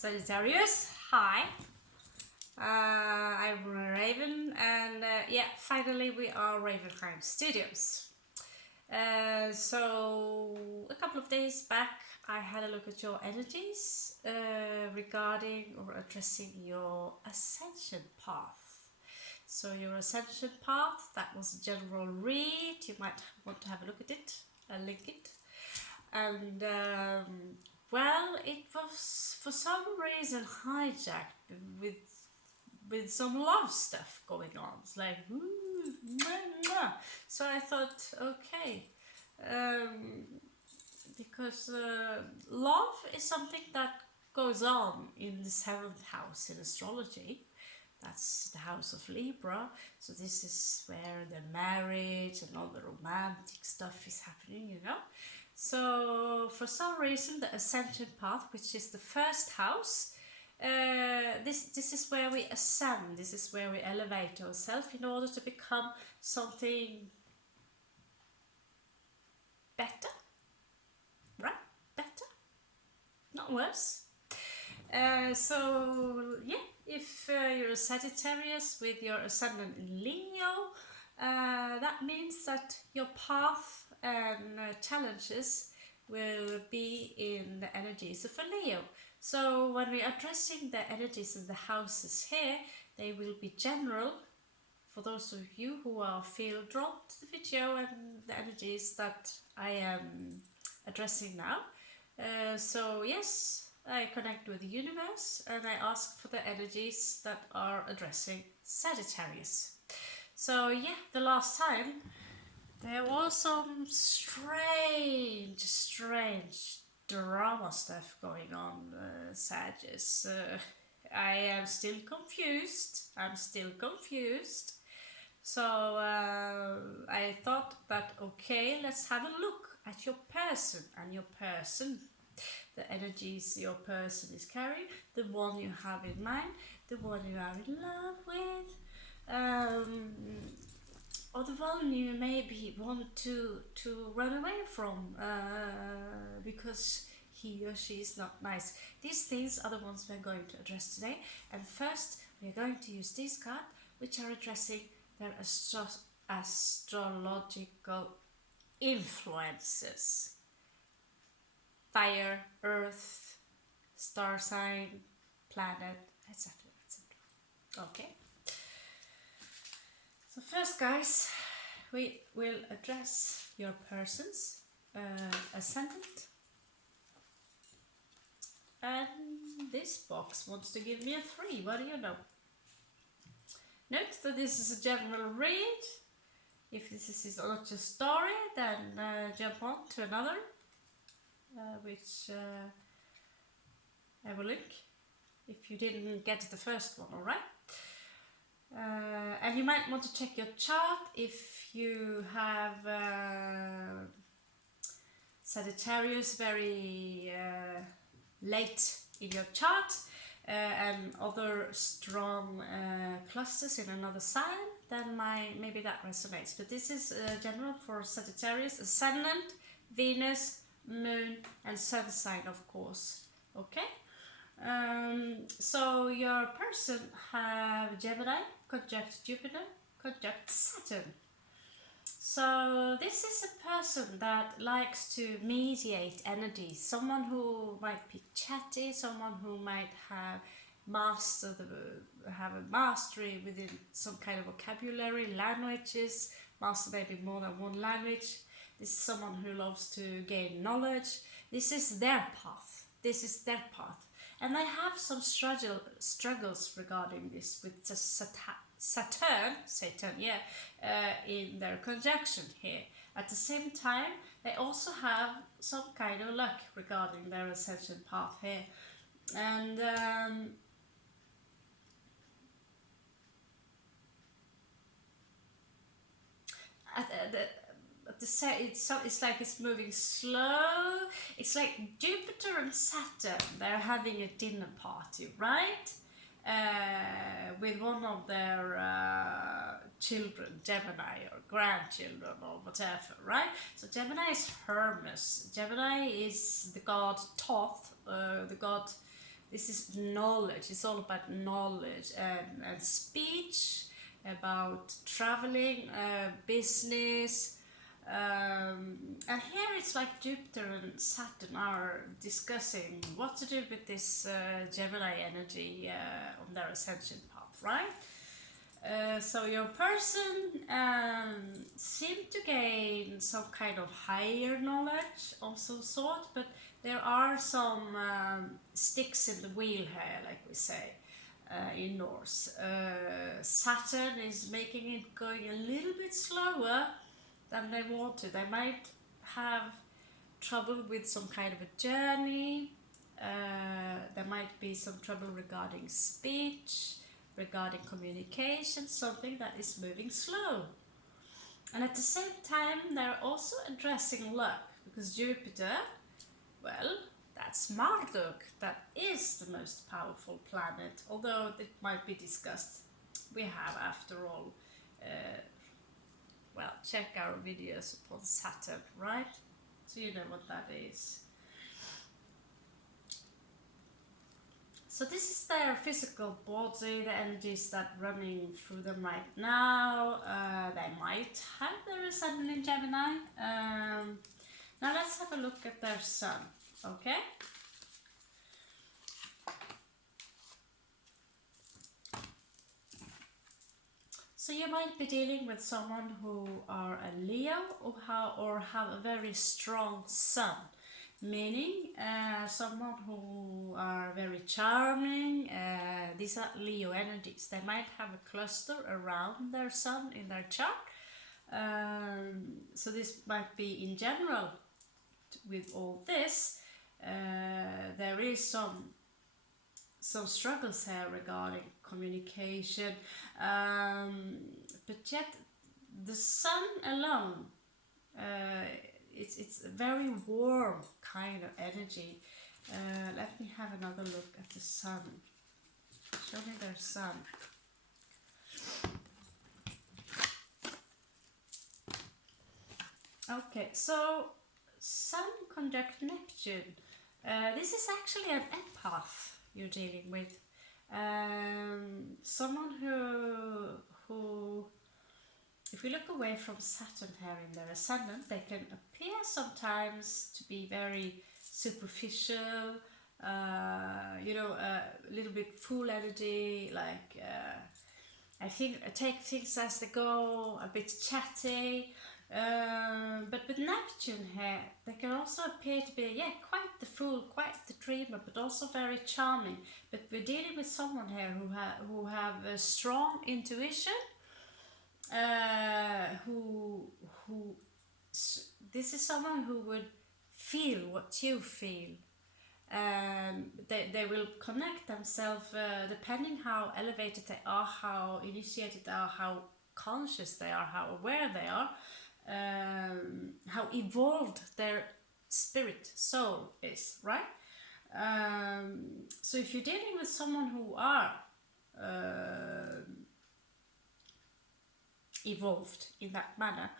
Sagittarius, hi. I'm Raven, and yeah, finally we are Ravenheim Studios. So a couple of days back, I had a look at your energies regarding or addressing your ascension path. So your ascension path, that was a general read. You might want to have a look at it. I'll link it. And well, it was for some reason hijacked with some love stuff going on. It's like, ooh, mwah. So I thought, okay, because love is something that goes on in the 7th house in astrology. That's the house of Libra. So this is where the marriage and all the romantic stuff is happening, you know. So for some reason, the ascension path, which is the 1st house, this is where we ascend. This is where we elevate ourselves in order to become something better, right? Better, not worse. So yeah, if you're a Sagittarius with your ascendant in Leo, that means that your path and challenges will be in the energies of a Leo. So when we're addressing the energies of the houses here, they will be general for those of you who feel drawn to the video and the energies that I am addressing now. So yes, I connect with the universe and I ask for the energies that are addressing Sagittarius. So yeah, the last time there was some strange drama stuff going on, Sagittarius. I am still confused. So I thought that, okay, let's have a look at your person and your person. The energies your person is carrying, the one you have in mind, the one you are in love with, or the one you maybe want to run away from because he or she is not nice. These things are the ones we're going to address today. And first, we're going to use these cards, which are addressing their astrological influences. Fire, earth, star sign, planet, etc. Okay. So first, guys, we will address your person's ascendant. And this box wants to give me a 3. What do you know? Note that this is a general read. If this is not your story, then jump on to another, which I will link if you didn't get the first one, alright? And you might want to check your chart if you have Sagittarius very late in your chart and other strong clusters in another sign, then maybe that resonates. But this is general for Sagittarius, ascendant, Venus, moon and sun sign, of course. Okay. So your person have Gemini conjunct Jupiter conjunct Saturn. So this is a person that likes to mediate energy, someone who might be chatty, someone who might have a mastery within some kind of vocabulary, languages, master maybe more than one language. This is someone who loves to gain knowledge. This is their path. And I have some struggles regarding this with Saturn, in their conjunction here. At the same time, they also have some kind of luck regarding their ascension path here. And it's like it's moving slow. It's like Jupiter and Saturn, they're having a dinner party, right? With one of their children, Gemini, or grandchildren, or whatever, right? So Gemini is Hermes. Gemini is the god Thoth, the god This is knowledge. It's all about knowledge and speech, about traveling, business. And here it's like Jupiter and Saturn are discussing what to do with this Gemini energy on their ascension path, right? So your person seemed to gain some kind of higher knowledge of some sort, but there are some sticks in the wheel here, like we say in Norse. Saturn is making it going a little bit slower than they want to. They might have trouble with some kind of a journey. There might be some trouble regarding speech, regarding communication, something that is moving slow. And at the same time, they're also addressing luck, because Jupiter, well, that's Marduk, that is the most powerful planet, although it might be discussed. We have, after all, well, check our videos upon Saturn, right? So you know what that is. So this is their physical body, the energies that running through them right now. They might have their ascendant in Gemini. Now let's have a look at their sun, okay? So you might be dealing with someone who are a Leo or have a very strong sun, meaning someone who are very charming. These are Leo energies. They might have a cluster around their sun in their chart. So this might be in general with all this. There is some struggles here regarding communication, but yet the sun alone, it's a very warm kind of energy. Let me have another look at the sun. Show me their sun. Okay, so Sun conjunct Neptune. This is actually an empath you're dealing with. Someone who, if we look away from Saturn here in their ascendant, they can appear sometimes to be very superficial, you know, a little bit fool energy, like I take things as they go, a bit chatty. But with Neptune here, they can also appear to be, quite the fool, quite the dreamer, but also very charming. But we're dealing with someone here who have a strong intuition, this is someone who would feel what you feel. They will connect themselves depending how elevated they are, how initiated they are, how conscious they are, how aware they are. How evolved their spirit, soul is, right? So if you're dealing with someone who are evolved in that manner,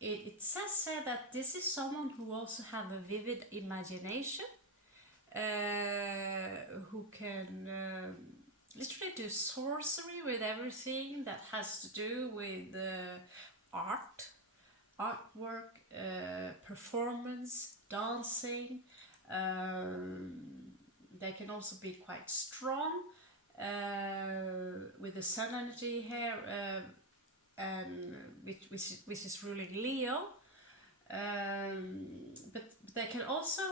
it says here that this is someone who also have a vivid imagination, who can literally do sorcery with everything that has to do with artwork, performance, dancing. They can also be quite strong with the sun energy here, and which is ruling Leo. But they can also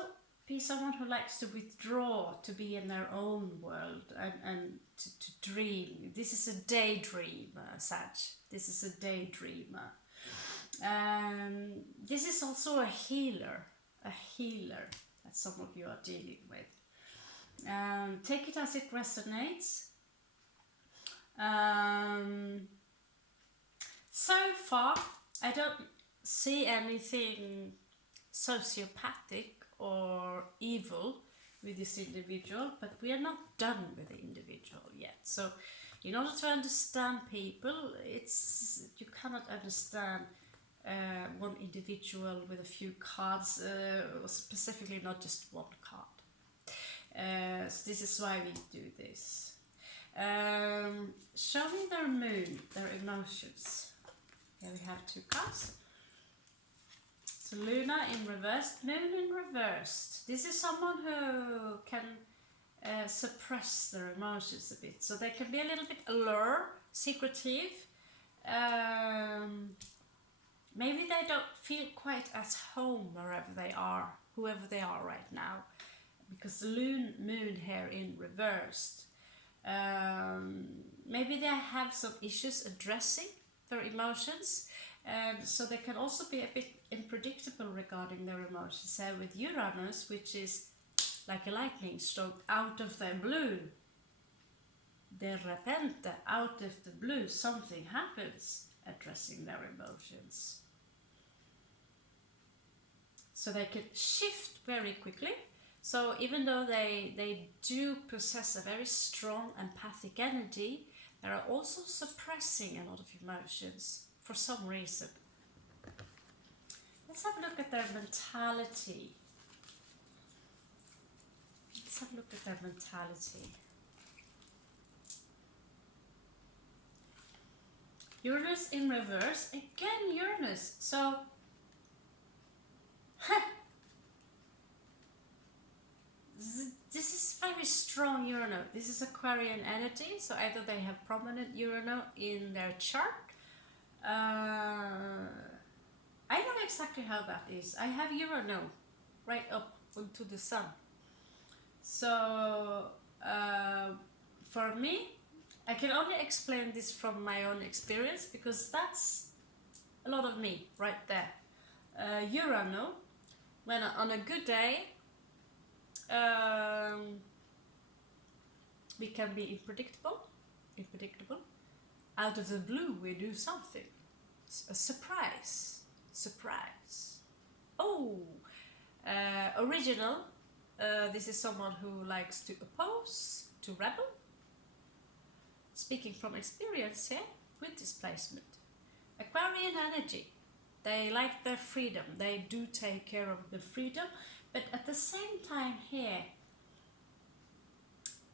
be someone who likes to withdraw, to be in their own world and to dream. This is a daydreamer, Sag. This is a daydreamer. This is also a healer that some of you are dealing with. Take it as it resonates. So far, I don't see anything sociopathic or evil with this individual, but we are not done with the individual yet. So in order to understand people, you cannot understand one individual with a few cards, specifically not just one card. So this is why we do this. Show me their mood, their emotions. Here we have 2 cards. So Luna in reversed, Moon in reversed. This is someone who can suppress their emotions a bit. So they can be a little bit allure, secretive. Maybe they don't feel quite at home wherever they are, whoever they are right now. Because the moon here in reversed. Maybe they have some issues addressing their emotions, and so they can also be a bit unpredictable regarding their emotions. With Uranus, which is like a lightning stroke out of the blue. De repente, out of the blue, something happens addressing their emotions. So they can shift very quickly. So even though they do possess a very strong empathic energy, they are also suppressing a lot of emotions for some reason. Let's have a look at their mentality. Let's have a look at their mentality. Uranus in reverse. Again Uranus. So, this is very strong Uranus. This is Aquarian energy. So either they have prominent Uranus in their chart. I know exactly how that is. I have Uranus right up into the sun. So for me, I can only explain this from my own experience because that's a lot of me right there. Uranus, when on a good day, we can be unpredictable. Out of the blue, we do something. A surprise. Oh, original. This is someone who likes to oppose, to rebel. Speaking from experience here with this placement. Aquarian energy. They like their freedom. They do take care of the freedom. But at the same time here,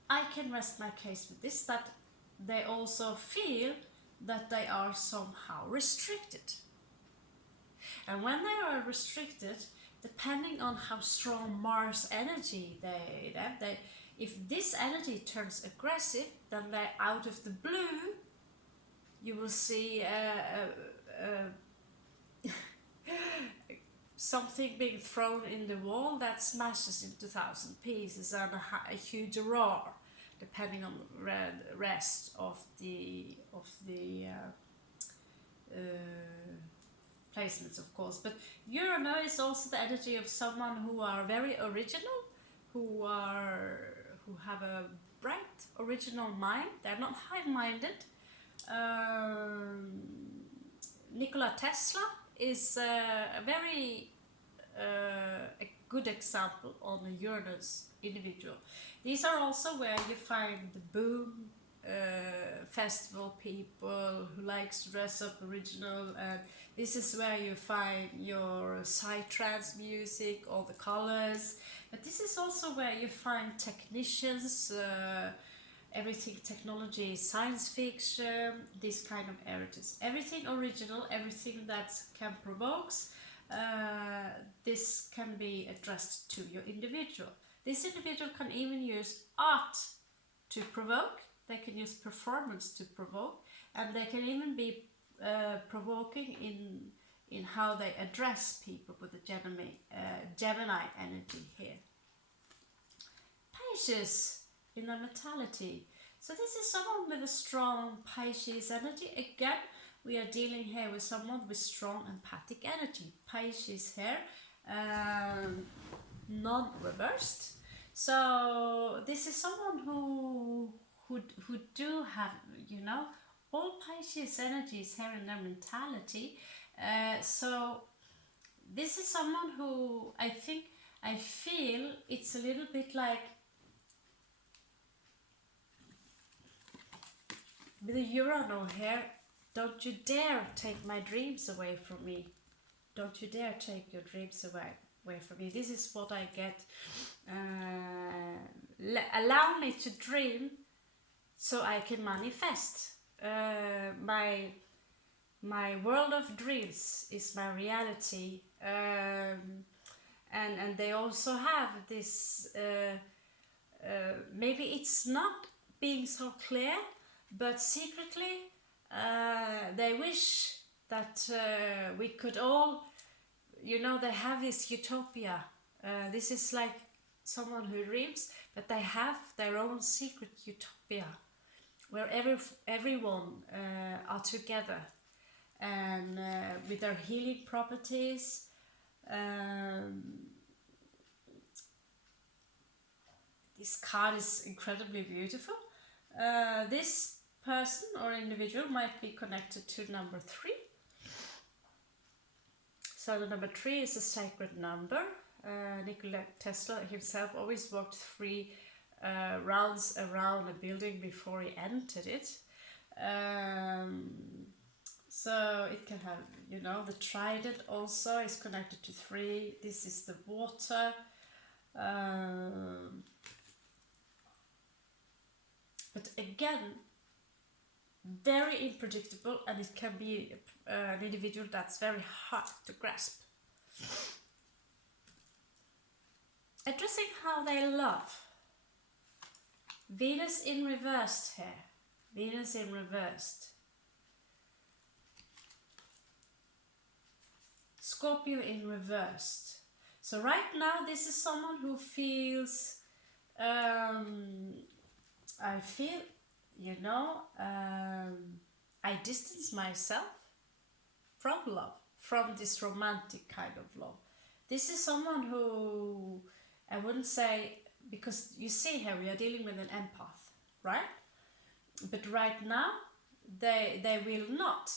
I can rest my case with this, that they also feel that they are somehow restricted. And when they are restricted, depending on how strong Mars energy they have, if this energy turns aggressive, then they out of the blue, you will see something being thrown in the wall that smashes into 1,000 pieces and a huge roar, depending on the rest of the placements, of course. But Uranus is also the energy of someone who are very original, who have a bright original mind. They're not high-minded. Nikola Tesla is a very a good example on a Uranus individual. These are also where you find the boom festival people who likes to dress up original, and this is where you find your psytrance music, all the colors. But this is also where you find technicians, everything technology, science fiction, this kind of heritage. Everything original, everything that can provokes, this can be addressed to your individual. This individual can even use art to provoke, they can use performance to provoke, and they can even be provoking in how they address people with the Gemini energy here. Pisces in their mentality. So this is someone with a strong Pisces energy. Again, we are dealing here with someone with strong empathic energy. Pisces here, non-reversed. So this is someone who do have, you know, all Pisces energies here in their mentality. So this is someone who I feel it's a little bit like with the Uranus here. Don't you dare take my dreams away from me. Don't you dare take your dreams away from me. This is what I get. allow me to dream so I can manifest. My world of dreams is my reality. And they also have this, maybe it's not being so clear, but secretly they wish that we could all, they have this utopia. This is like someone who dreams, but they have their own secret utopia where everyone are together and with their healing properties. This card is incredibly beautiful. This person or individual might be connected to number 3. So the number 3 is a sacred number. Nikola Tesla himself always walked 3 rounds around a building before he entered it. So it can have, the trident also is connected to 3. This is the water. But again, very unpredictable, and it can be an individual that's very hard to grasp. Addressing how they love. Venus in reversed here. Venus in reversed. Scorpio in reversed. So right now this is someone who feels, I feel, I distance myself from love, from this romantic kind of love. This is someone who, I wouldn't say, because you see here we are dealing with an empath, right? But right now they will not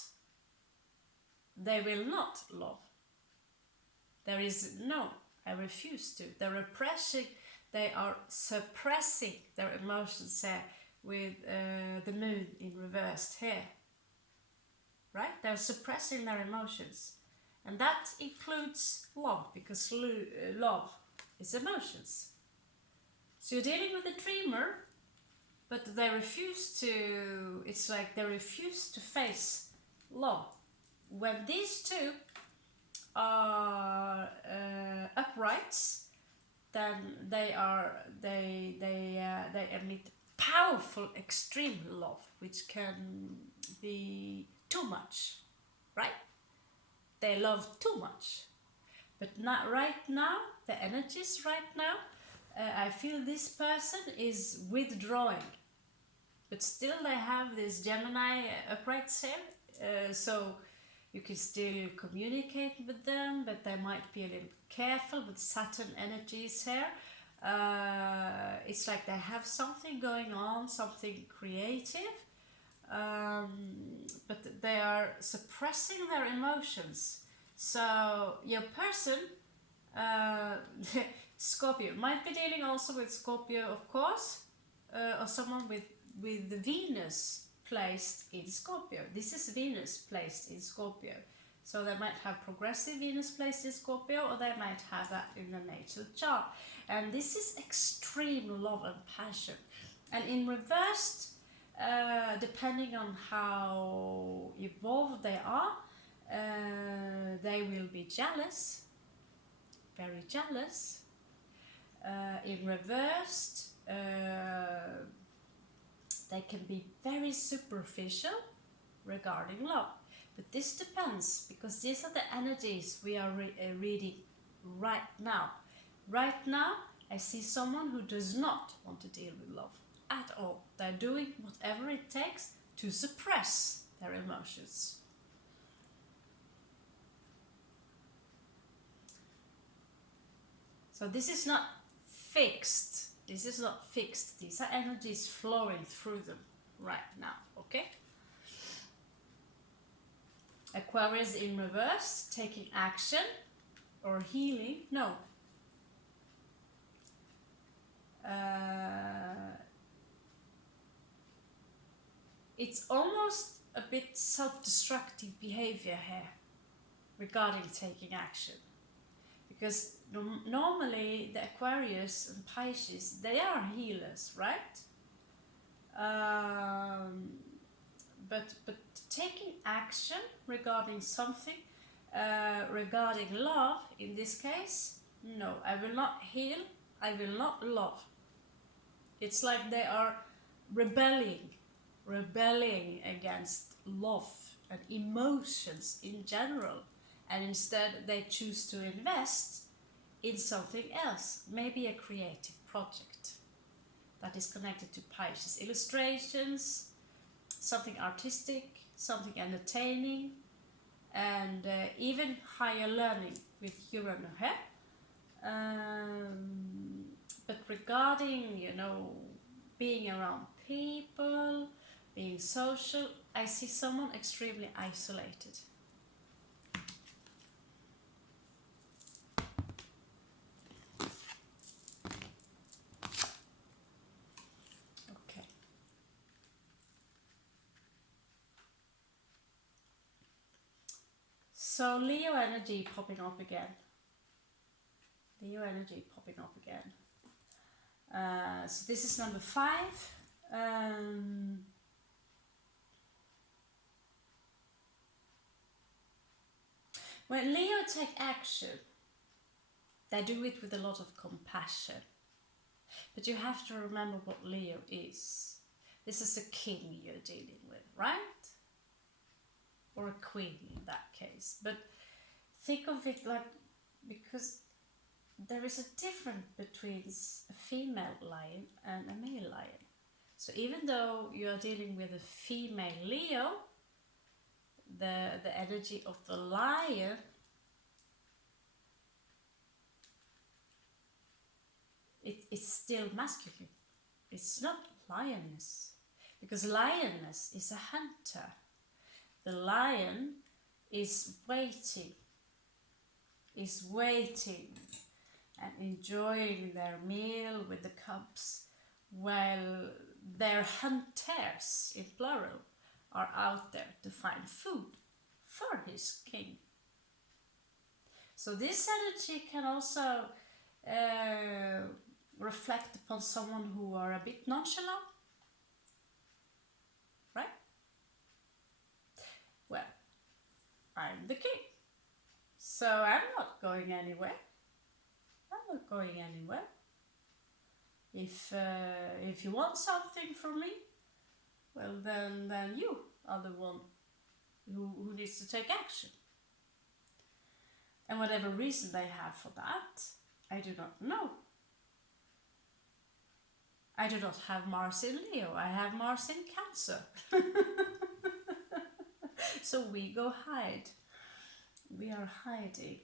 love. There is no, I refuse to. They are suppressing their emotions here with the moon in reversed here. Right? They're suppressing their emotions. And that includes love, because love is emotions. So you're dealing with a dreamer, but they refuse to, it's like they refuse to face love. When these two are uprights, then they emit powerful extreme love, which can be too much, right? They love too much. But not right now, the energies right now, I feel this person is withdrawing, but still they have this Gemini uprights here, so you can still communicate with them, but they might be a little careful with Saturn energies here. It's like they have something going on, something creative, but they are suppressing their emotions. So your person, Scorpio, might be dealing also with Scorpio, of course, or someone with the Venus placed in Scorpio. This is Venus placed in Scorpio. So they might have progressive Venus placed in Scorpio, or they might have that in the natal chart. And this is extreme love and passion. And in reversed, depending on how evolved they are, they will be jealous, very jealous. In reversed, they can be very superficial regarding love. But this depends, because these are the energies we are reading right now. Right now, I see someone who does not want to deal with love at all. They're doing whatever it takes to suppress their emotions. So this is not fixed. This is not fixed. These are energies flowing through them right now, okay? Aquarius in reverse, taking action or healing. No. It's almost a bit self-destructive behavior here regarding taking action. because normally the Aquarius and Pisces, they are healers, right? But taking action regarding something, regarding love in this case, no, I will not heal, I will not love. It's like they are rebelling against love and emotions in general, and instead they choose to invest in something else, maybe a creative project that is connected to Pisces. Illustrations, something artistic, something entertaining, and even higher learning with Uranus. But regarding, you know, being around people, being social, I see someone extremely isolated. Okay. So Leo energy popping up again. Leo energy popping up again. So this is number 5. When Leo take action, they do it with a lot of compassion. But you have to remember what Leo is. This is a king you're dealing with, right? Or a queen in that case. But think of it like, because there is a difference between a female lion and a male lion. So even though you are dealing with a female Leo, the energy of the lion it's still masculine. It's not lioness, because lioness is a hunter. The lion is waiting and enjoying their meal with the cubs, while their hunters, in plural, are out there to find food for his king. So this energy can also reflect upon someone who are a bit nonchalant, right? Well, I'm the king, so I'm not going anywhere. If you want something from me, well then you are the one who needs to take action. And whatever reason they have for that, I do not know. I do not have Mars in Leo, I have Mars in Cancer. So we go hide. We are hiding.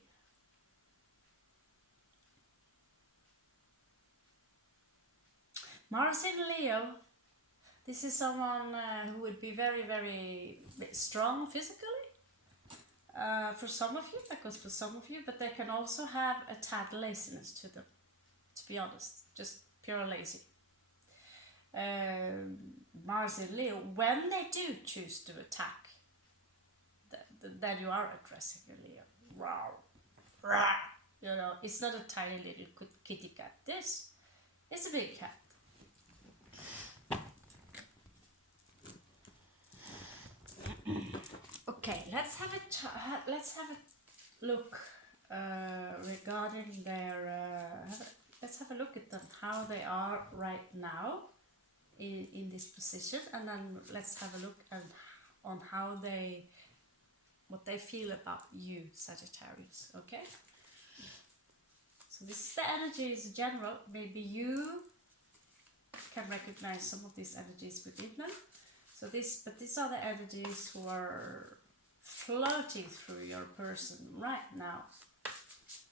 Mars in Leo, this is someone who would be very, very strong physically. For some of you, that goes for some of you, but they can also have a tad laziness to them, to be honest, just pure lazy. Mars in Leo, when they do choose to attack, then you are aggressive in Leo. Rawr. You know, it's not a tiny little kitty cat. This is a big cat. Okay, let's have a look regarding their. Let's have a look at them, how they are right now in this position, and then let's have a look on how what they feel about you, Sagittarius. Okay. So this is the energies in general. Maybe you can recognize some of these energies within them. So but these are the energies who are floating through your person right now.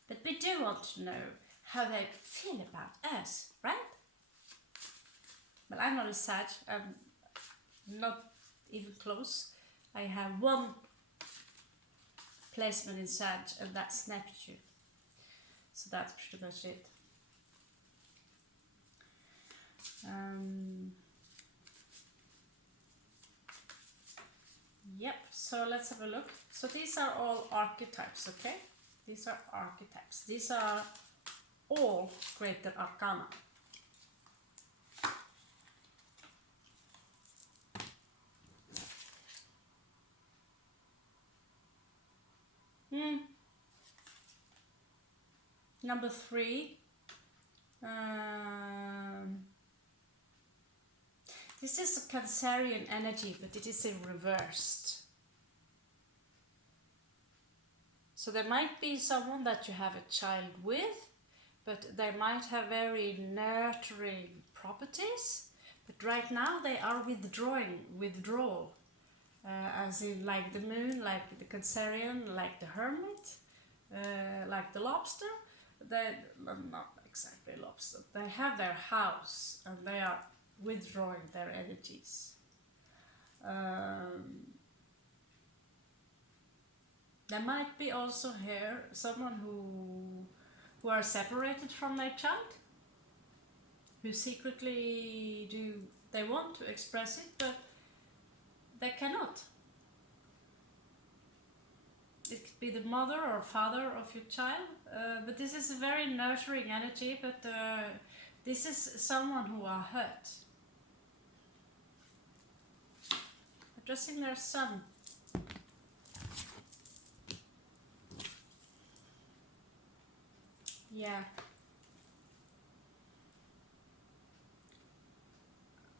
But we do want to know how they feel about us, right? Well, I'm not a Sag, I'm not even close. I have one placement in Sag, and that's Neptune. So that's pretty much it. Yep, so let's have a look. So these are all archetypes, okay? These are archetypes. These are all greater arcana. Number 3. This is a Cancerian energy, but it is in reversed. So there might be someone that you have a child with, but they might have very nurturing properties. But right now they are withdrawal. As in like the moon, like the Cancerian, like the hermit, like the lobster. They not exactly lobster. They have their house and they are withdrawing their energies. There might be also here someone who are separated from their child, who secretly they want to express it, but they cannot. It could be the mother or father of your child, but this is a very nurturing energy, but this is someone who are hurt. Addressing their son. Yeah.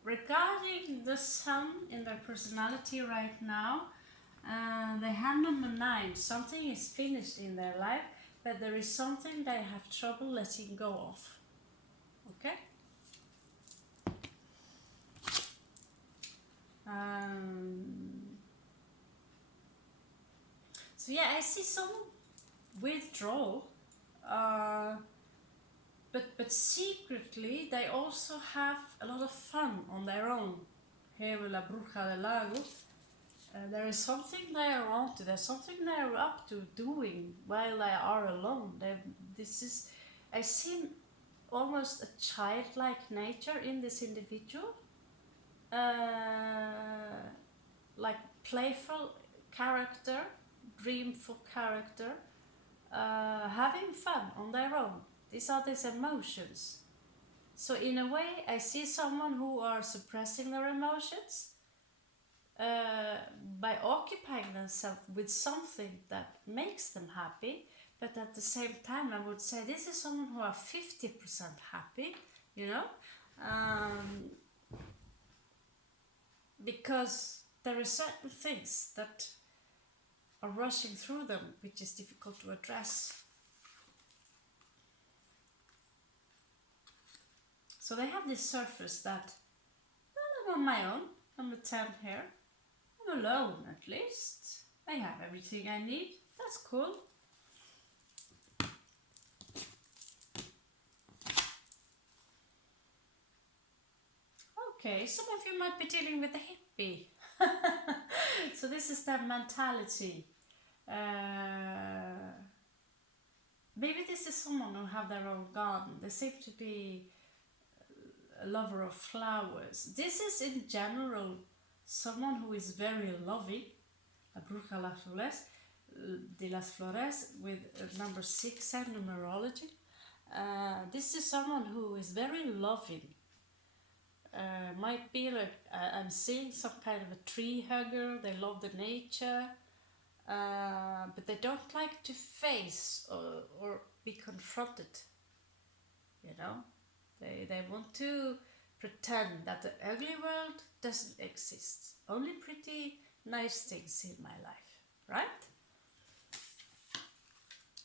Regarding the sun in their personality right now, they have number 9. Something is finished in their life, but there is something they have trouble letting go of. Okay? So yeah, I see some withdrawal, but secretly they also have a lot of fun on their own. Here with La Bruja del Lago. There is something they are on to. There's something they are up to doing while they are alone. I see almost a childlike nature in this individual, like playful character, dreamful character, having fun on their own. These are these emotions. So in a way, I see someone who are suppressing their emotions by occupying themselves with something that makes them happy, but at the same time I would say this is someone who are 50% happy, you know, because there are certain things that are rushing through them which is difficult to address. So they have this surface that I'm on my own. I'm a 10 here. I'm alone at least. I have everything I need. That's cool. Okay, some of you might be dealing with a hippie. So this is their mentality. Maybe this is someone who have their own garden. They seem to be a lover of flowers. This is in general someone who is very loving, a bruja de las flores with number 6 and numerology. This is someone who is very loving. Might be like I'm seeing some kind of a tree hugger. They love the nature, but they don't like to face or be confronted. You know, they want to pretend that the ugly world doesn't exist. Only pretty nice things in my life, right?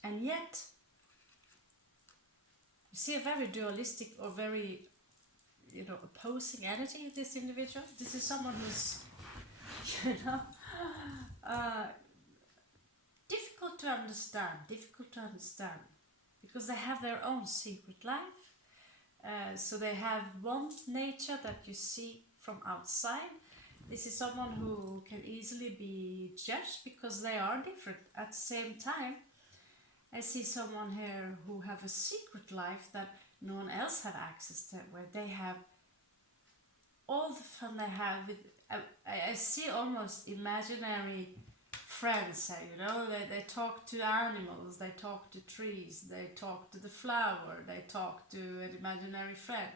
And yet, you see a very dualistic or very, you know, opposing energy in this individual. This is someone who's, you know, difficult to understand, because they have their own secret life. So they have one nature that you see from outside. This is someone who can easily be judged because they are different. At the same time, I see someone here who have a secret life that no one else have access to, where they have all the fun they have with. I see almost imaginary friends, you know, they talk to animals, they talk to trees, they talk to the flower, they talk to an imaginary friend.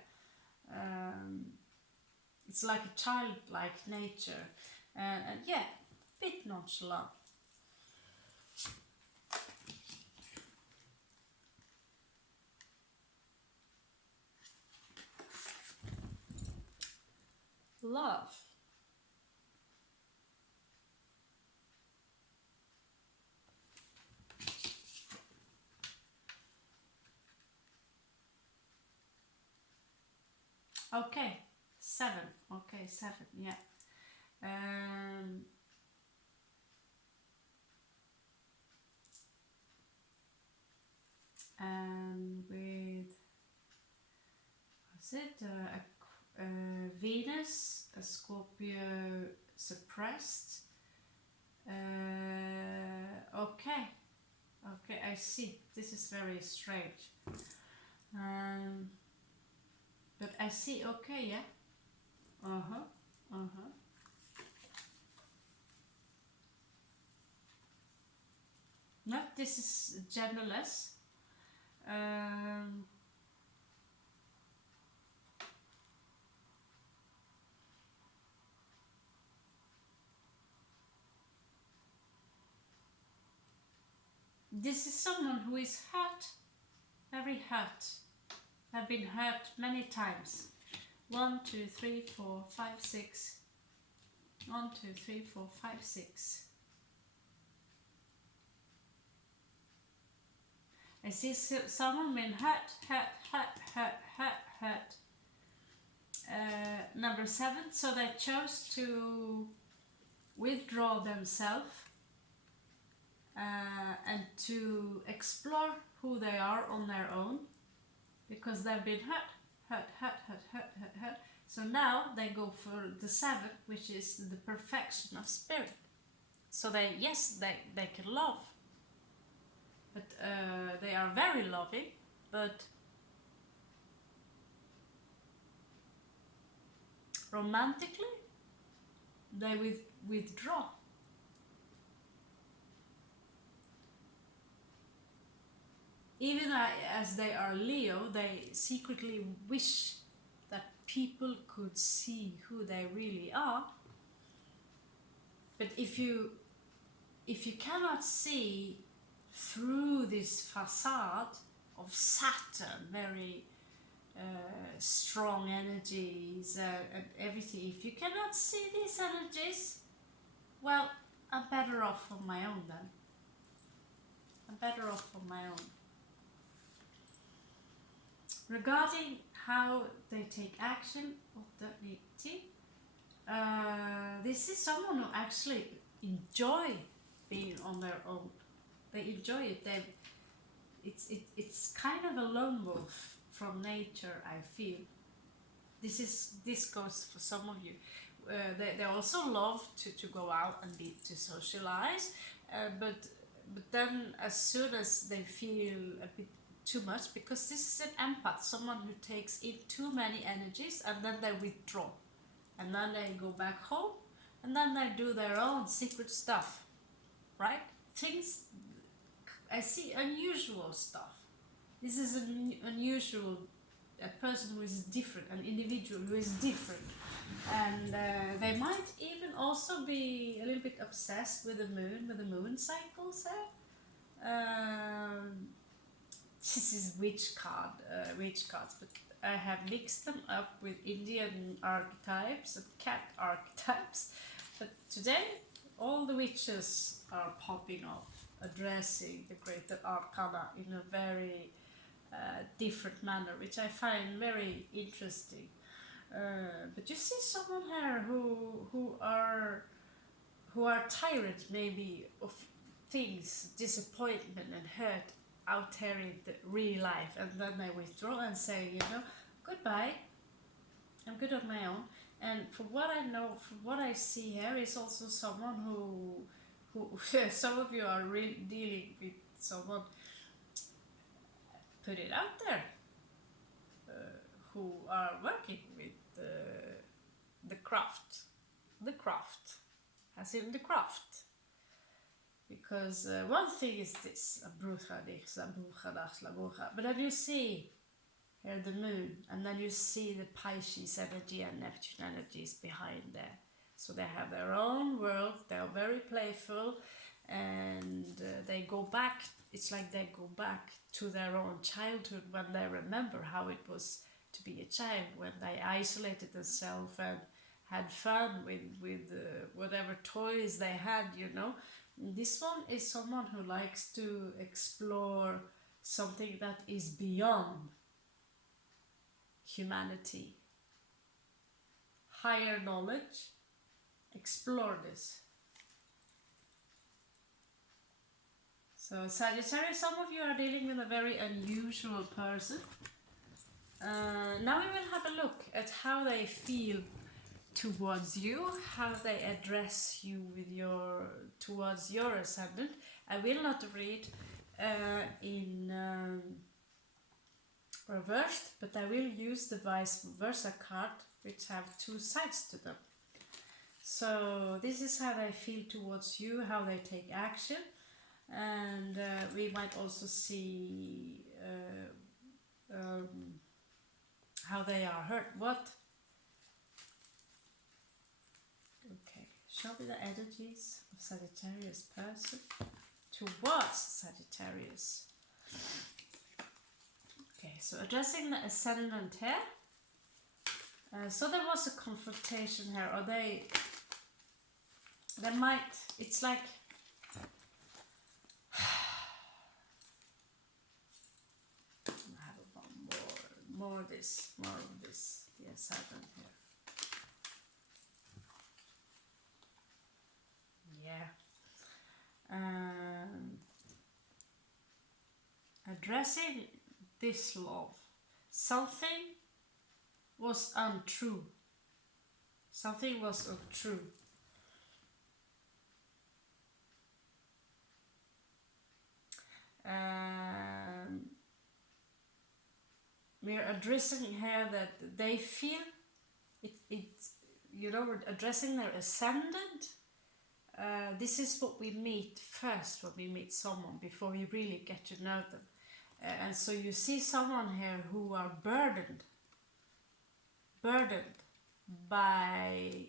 It's like a childlike nature, and yeah, a bit nonchalant. Love. Okay, 7. Okay, 7, yeah. And with, what's it? Venus, a Scorpio suppressed. Okay, okay, I see. This is very strange. But I see, okay, yeah. Uh-huh, uh-huh. No, this is genderless. This is someone who is hurt, very hurt. Have been hurt many times. 1, 2, 3, 4, 5, 6. 1, 2, 3, 4, 5, 6. I see someone been hurt. Number 7, so they chose to withdraw themselves and to explore who they are on their own, because they've been hurt. So now they go for the 7, which is the perfection of spirit. So they can love, but they are very loving, but romantically they withdraw. Even as they are Leo, they secretly wish that people could see who they really are. But if you cannot see through this facade of Saturn, very strong energies and everything, if you cannot see these energies, well, I'm better off on my own then. I'm better off on my own. Regarding how they take action, this is someone who actually enjoy being on their own. They enjoy it. It's kind of a lone wolf from nature, I feel. This goes for some of you. They also love to go out and to socialize, but then as soon as they feel a bit too much, because this is an empath, someone who takes in too many energies and then they withdraw, and then they go back home, and then they do their own secret stuff, right? Things, I see unusual stuff. This is an unusual, a person who is different, an individual who is different, and they might even also be a little bit obsessed with the moon cycles. This is witch cards, but I have mixed them up with Indian archetypes and cat archetypes. But today, all the witches are popping up, addressing the greater arcana in a very different manner, which I find very interesting. But you see someone here who are tired maybe of things, disappointment and hurt out here in the real life, and then they withdraw and say, goodbye, I'm good on my own. And from what I know, from what I see here, is also someone who some of you are really dealing with someone, put it out there, who are working with the craft, as in the craft. Because one thing is this, but then you see here the moon, and then you see the Pisces energy and Neptune energies behind there. So they have their own world, they are very playful, and they go back, it's like they go back to their own childhood when they remember how it was to be a child, when they isolated themselves and had fun with whatever toys they had, you know. This one is someone who likes to explore something that is beyond humanity, higher knowledge. Explore this. So Sagittarius, some of you are dealing with a very unusual person. Now we will have a look at how they feel towards you, how they address you with towards your ascendant. I will not read in reversed, but I will use the vice versa card, which have two sides to them. So this is how they feel towards you, how they take action, and we might also see how they are hurt. What? Okay, show me the energies of Sagittarius person towards Sagittarius. Okay, so addressing the ascendant here. So there was a confrontation here, or they might, it's like I have more of this, the ascendant here. Yeah. Addressing this love, something was untrue. Something was untrue. We're addressing here that they feel it, you know, we're addressing their ascendant. This is what we meet first when we meet someone, before we really get to know them. And so you see someone here who are burdened by,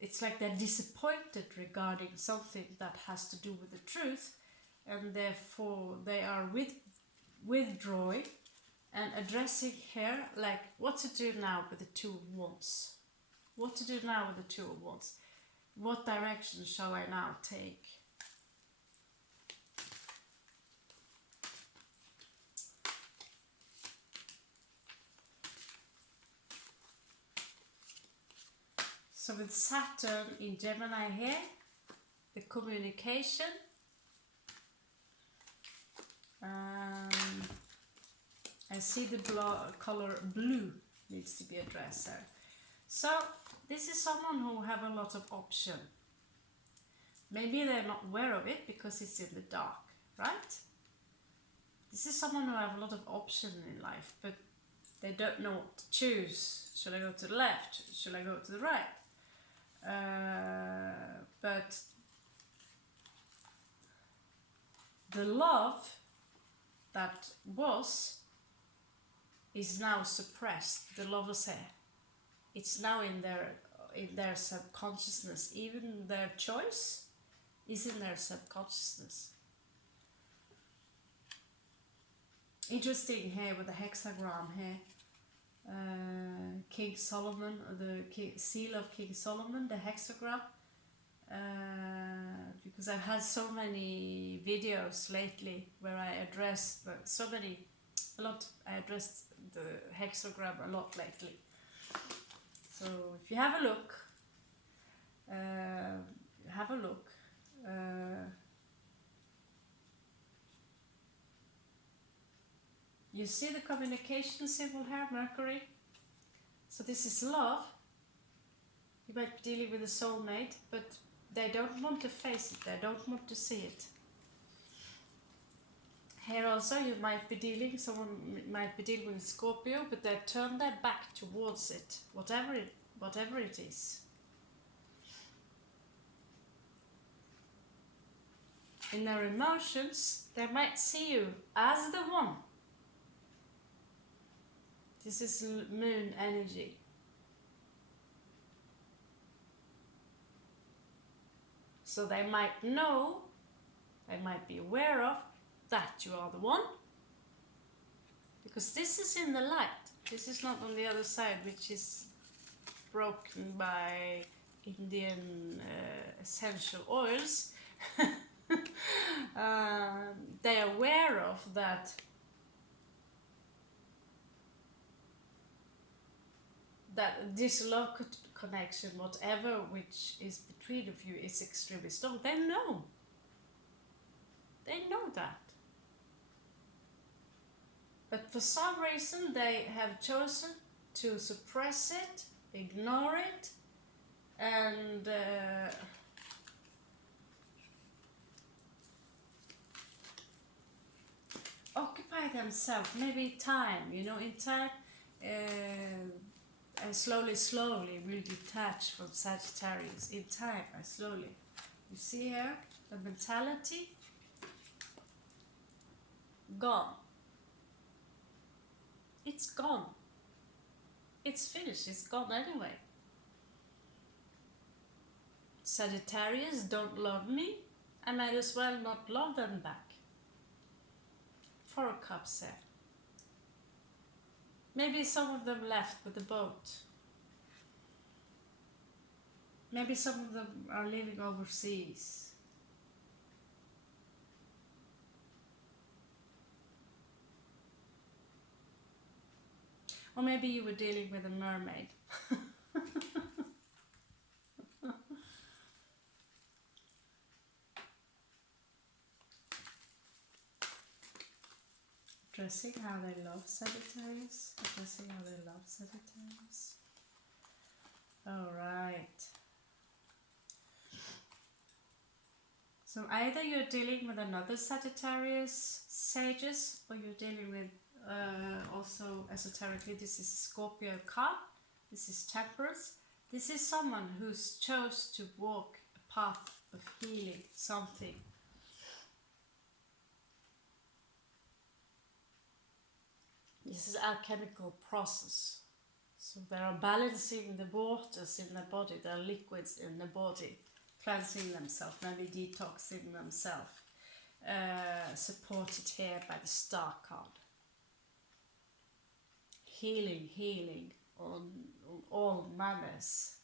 it's like they're disappointed regarding something that has to do with the truth, and therefore they are withdrawing and addressing here, like, what to do now with the Two of Wands. What to do now with the Two of Wands? What direction shall I now take? So with Saturn in Gemini here, the communication, I see the color blue needs to be addressed there. So this is someone who have a lot of option. Maybe they're not aware of it because it's in the dark, right? This is someone who have a lot of option in life, but they don't know what to choose. Should I go to the left? Should I go to the right? But the love that is now suppressed. The lover's hair. It's now in their subconsciousness. Even their choice is in their subconsciousness. Interesting here with the hexagram here. King Solomon, the seal of King Solomon, the hexagram. Because I've had so many videos lately where I addressed I addressed the hexagram a lot lately. So if you have a look, you see the communication symbol here, Mercury. So this is love. You might be dealing with a soulmate, but they don't want to face it, they don't want to see it. Here also someone might be dealing with Scorpio, but they turn their back towards it, whatever it is. in their emotions, they might see you as the one. This is moon energy. So they might know, they might be aware of that you are the one. Because this is in the light. This is not on the other side, which is broken by Indian essential oils. They are aware of that this love connection, whatever which is between of you, is extremely strong. They know that, but for some reason they have chosen to suppress it, ignore it, and occupy themselves. Maybe time, in time, and slowly will detach from Sagittarius. In time, and slowly. You see here, the mentality, gone. It's gone. It's finished, it's gone anyway. Sagittarius don't love me, I might as well not love them back. 4 of Cups here. Maybe some of them left with the boat. Maybe some of them are living overseas. Or maybe you were dealing with a mermaid. Addressing how they love Sagittarius. Addressing how they love Sagittarius. Alright. So either you're dealing with another Sagittarius Sages, or you're dealing with also esoterically, this is Scorpio card. This is Temperance. This is someone who's chose to walk a path of healing something. This is alchemical process. So they are balancing the waters in the body, the liquids in the body, cleansing themselves, maybe detoxing themselves. Supported here by the Star card. Healing on all manners.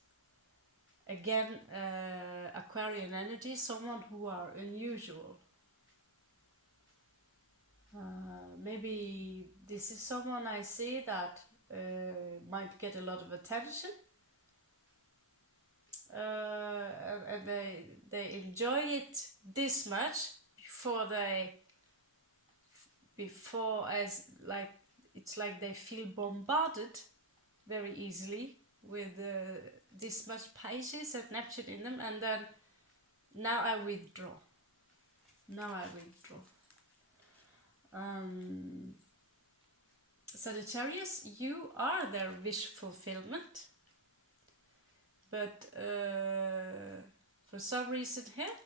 Again, Aquarian energy, someone who are unusual. Maybe this is someone I see that might get a lot of attention, and they enjoy it this much before it's like they feel bombarded very easily with this much Pisces and Neptune in them, and then now I withdraw. Sagittarius, you are their wish fulfillment, but for some reason here,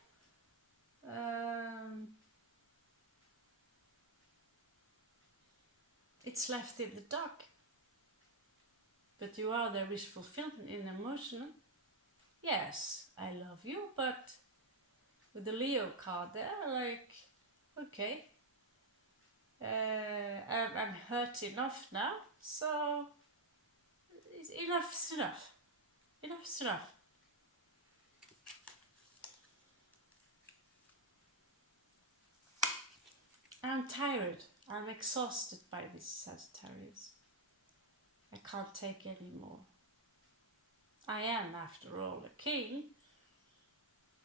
it's left in the dark. But you are their wish fulfillment in emotional. Yes, I love you, but with the Leo card there, like, okay. I'm hurt enough now, so enough's enough. Enough's enough. I'm tired. I'm exhausted by this Sagittarius. I can't take any more. I am, after all, a king.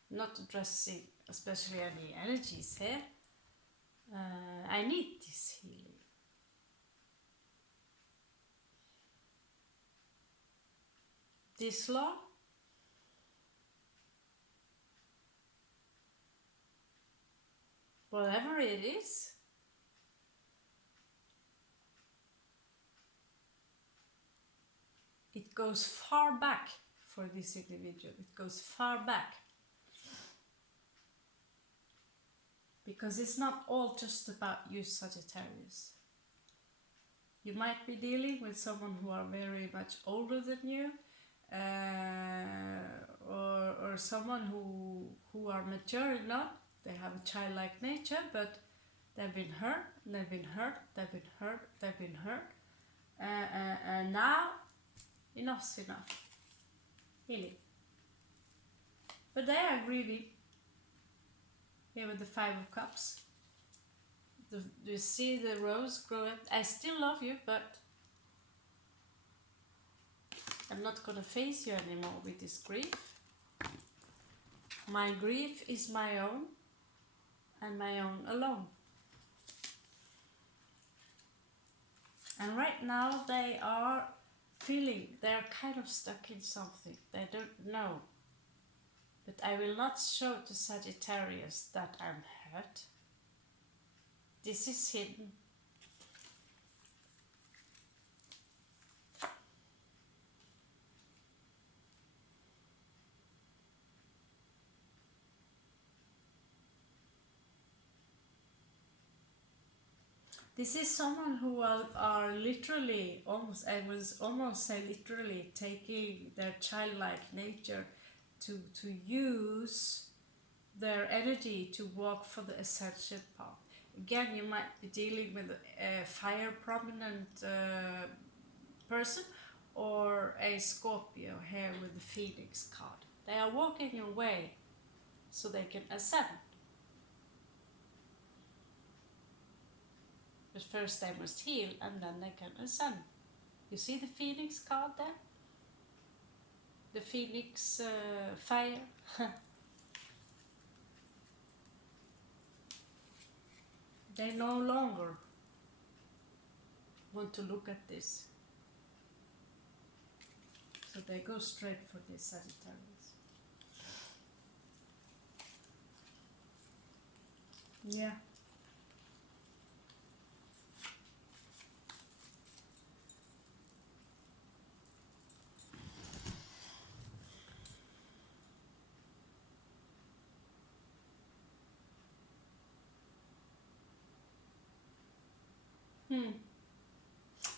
Not addressing especially any energies here. I need this healing. This law, whatever it is, it goes far back for this individual. It goes far back. Because it's not all just about you, Sagittarius. You might be dealing with someone who are very much older than you, or someone who are mature enough. They have a childlike nature, but they've been hurt, they've been hurt, they've been hurt, they've been hurt. And now, enough's enough. Really. But they are grieving. Here with the Five of Cups. Do you see the rose growing? I still love you, but I'm not gonna face you anymore with this grief. My grief is my own, and my own alone. And right now they are feeling, they're kind of stuck in something. They don't know. But I will not show to Sagittarius that I'm hurt. This is hidden. This is someone who are literally, I was almost say literally, taking their childlike nature to use their energy to walk for the ascension path. Again, you might be dealing with a fire prominent person, or a Scorpio here with the Phoenix card. They are walking away so they can ascend. But first they must heal, and then they can ascend. You see the Phoenix card there? The Phoenix fire. They no longer want to look at this. So they go straight for this, Sagittarius. Yeah.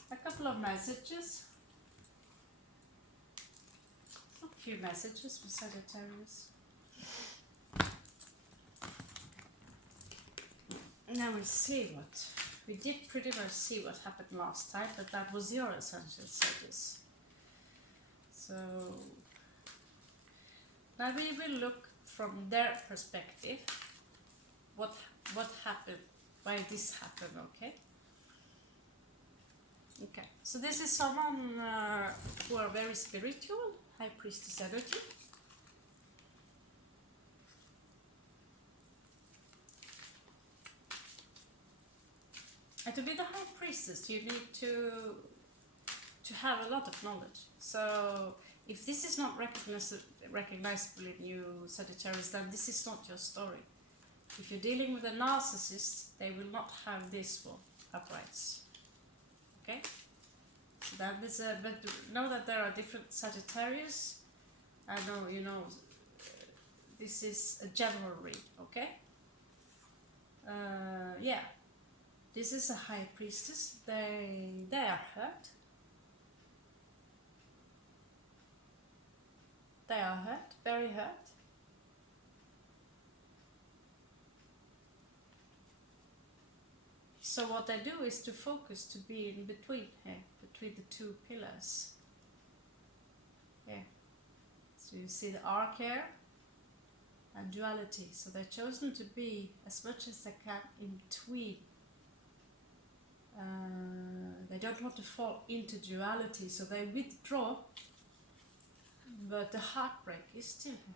A couple of messages. A few messages for Sagittarius. Now we'll see what. We did pretty much see what happened last time, but that was your ascension, Sagittarius. So now we will look from their perspective. What happened? Why this happened? Okay. Okay, so this is someone who are very spiritual, High Priestess energy. And to be the High Priestess, you need to have a lot of knowledge. So if this is not recognizable in you, Sagittarius, then this is not your story. If you're dealing with a narcissist, they will not have this one uprights. Okay, so that is but know that there are different Sagittarius. I know, you know, this is a general read, okay? Yeah, this is a High Priestess. They are hurt. They are hurt, very hurt. So what I do is to focus to be in between here, between the two pillars. Yeah. So you see the arc here and duality. So they've chosen to be as much as they can in between. They don't want to fall into duality, so they withdraw, but the heartbreak is still here.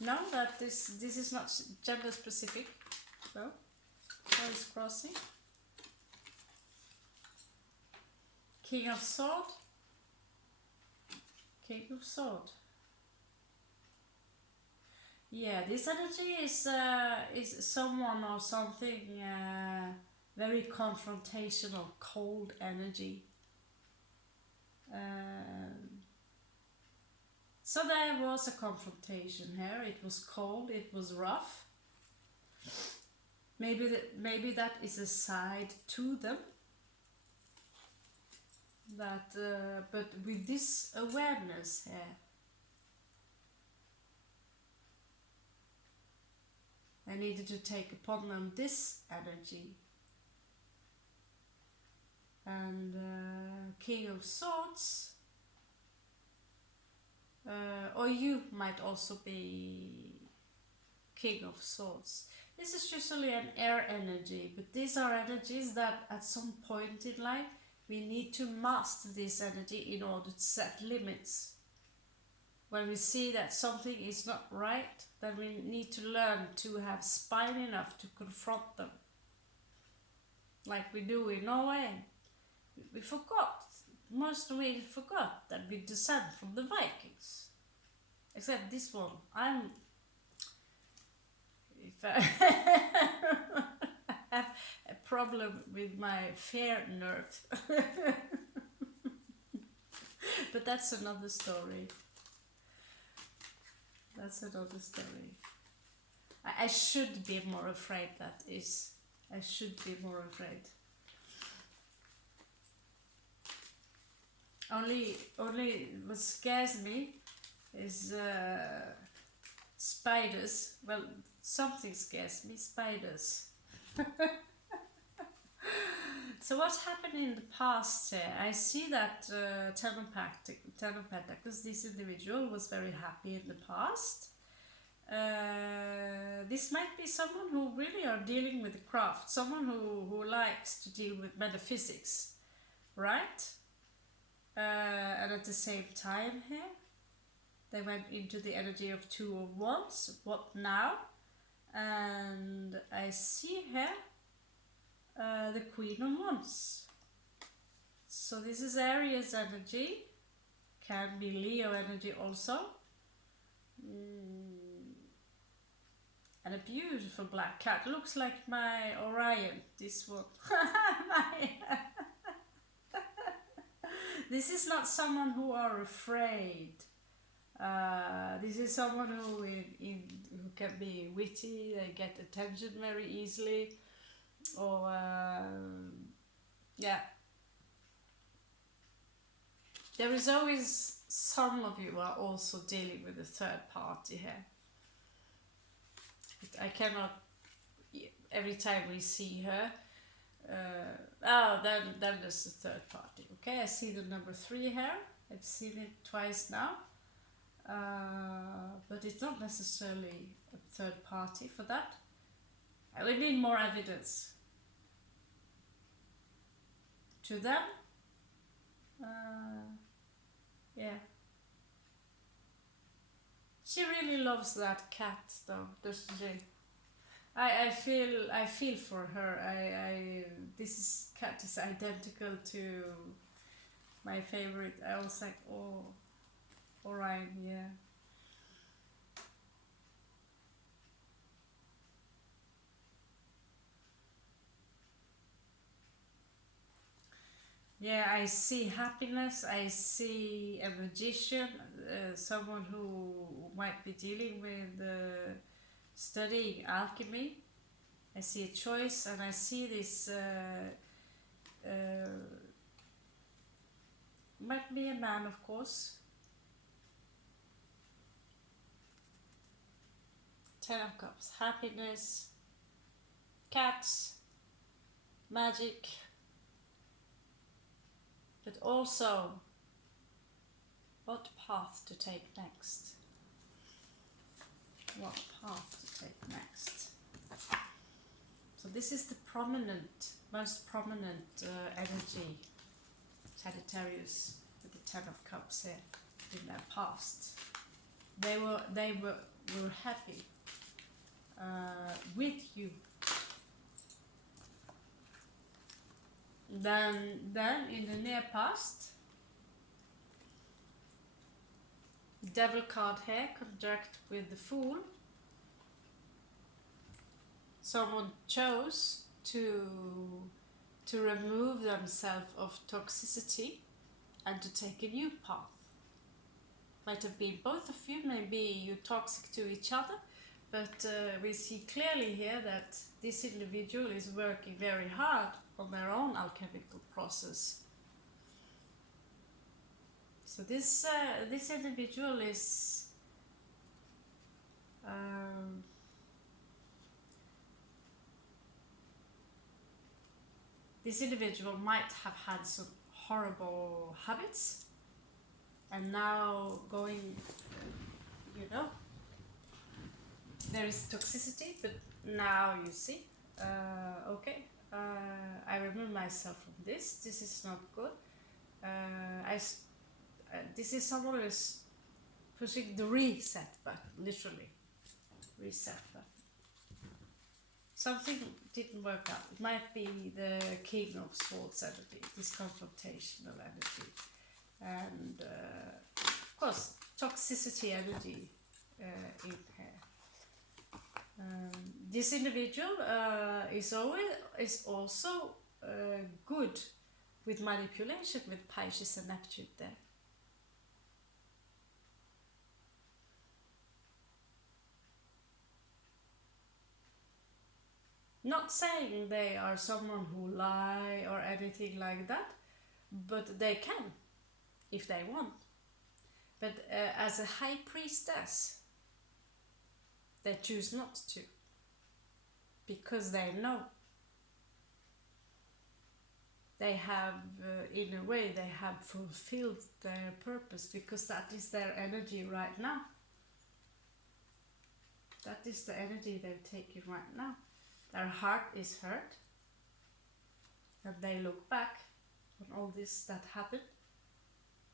Know that this is not gender specific. No. What is crossing? King of Sword. King of Sword. Yeah, this energy is someone or something very confrontational, cold energy. So there was a confrontation here. It was cold, it was rough. Maybe that is a side to them. That, but with this awareness here, I needed to take upon them this energy. And King of Swords, or you might also be King of Swords. This is usually an air energy, but these are energies that at some point in life we need to master this energy in order to set limits. When we see that something is not right, then we need to learn to have spine enough to confront them. Like we do in Norway. We forgot, most of we forgot that we descend from the Vikings. Except this one. If I have a problem with my fair nerve. But that's another story. That's another story. I should be more afraid, that is. I should be more afraid. Only what scares me is spiders. Well, something scares me, spiders. So what's happened in the past here? I see that Ten of Pentacles, this individual was very happy in the past. This might be someone who really are dealing with the craft, someone who likes to deal with metaphysics, right? And at the same time here, they went into the energy of Two of Wands. What now? And I see here the Queen of Wands. So this is Aries energy, can be Leo energy also. And a beautiful black cat, looks like my Orion, this one. This is not someone who are afraid. This is someone who can be witty, they get attention very easily, or yeah. There is always some of you are also dealing with a third party here. I cannot, every time we see her, then there's the third party. Okay, I see the number 3 here. I've seen it twice now. But it's not necessarily a third party for that. I will need more evidence to them. Yeah. She really loves that cat though, doesn't she? I feel for her. This cat is identical to my favorite. I was like, oh, Orion, yeah. Yeah, I see happiness, I see a magician, someone who might be dealing with studying alchemy. I see a choice, and I see this might be a man, of course. 10 of Cups, happiness, cats, magic, but also what path to take next. What path to take next. So this is the most prominent energy, Sagittarius, with the 10 of Cups here in their past. They were happy with you. Then in the near past, Devil card here conjunct with the Fool. Someone chose to remove themselves of toxicity and to take a new path. Might have been both of you, maybe you toxic to each other, but we see clearly here that this individual is working very hard on their own alchemical process. So this individual is this individual might have had some horrible habits, and now going, you know, there is toxicity, but now you see, okay, I remove myself from this. This is not good. This is someone who is pushing the reset button, literally. Reset button. Something didn't work out. It might be the King of Swords energy, this confrontational energy, and of course toxicity energy in here. This individual is also good with manipulation with Pisces and Neptune there. Not saying they are someone who lie or anything like that, but they can, if they want. But as a high priestess, they choose not to, because they know. They have, in a way, they have fulfilled their purpose, because that is their energy right now. That is the energy they're taking right now. Their heart is hurt, and they look back on all this that happened.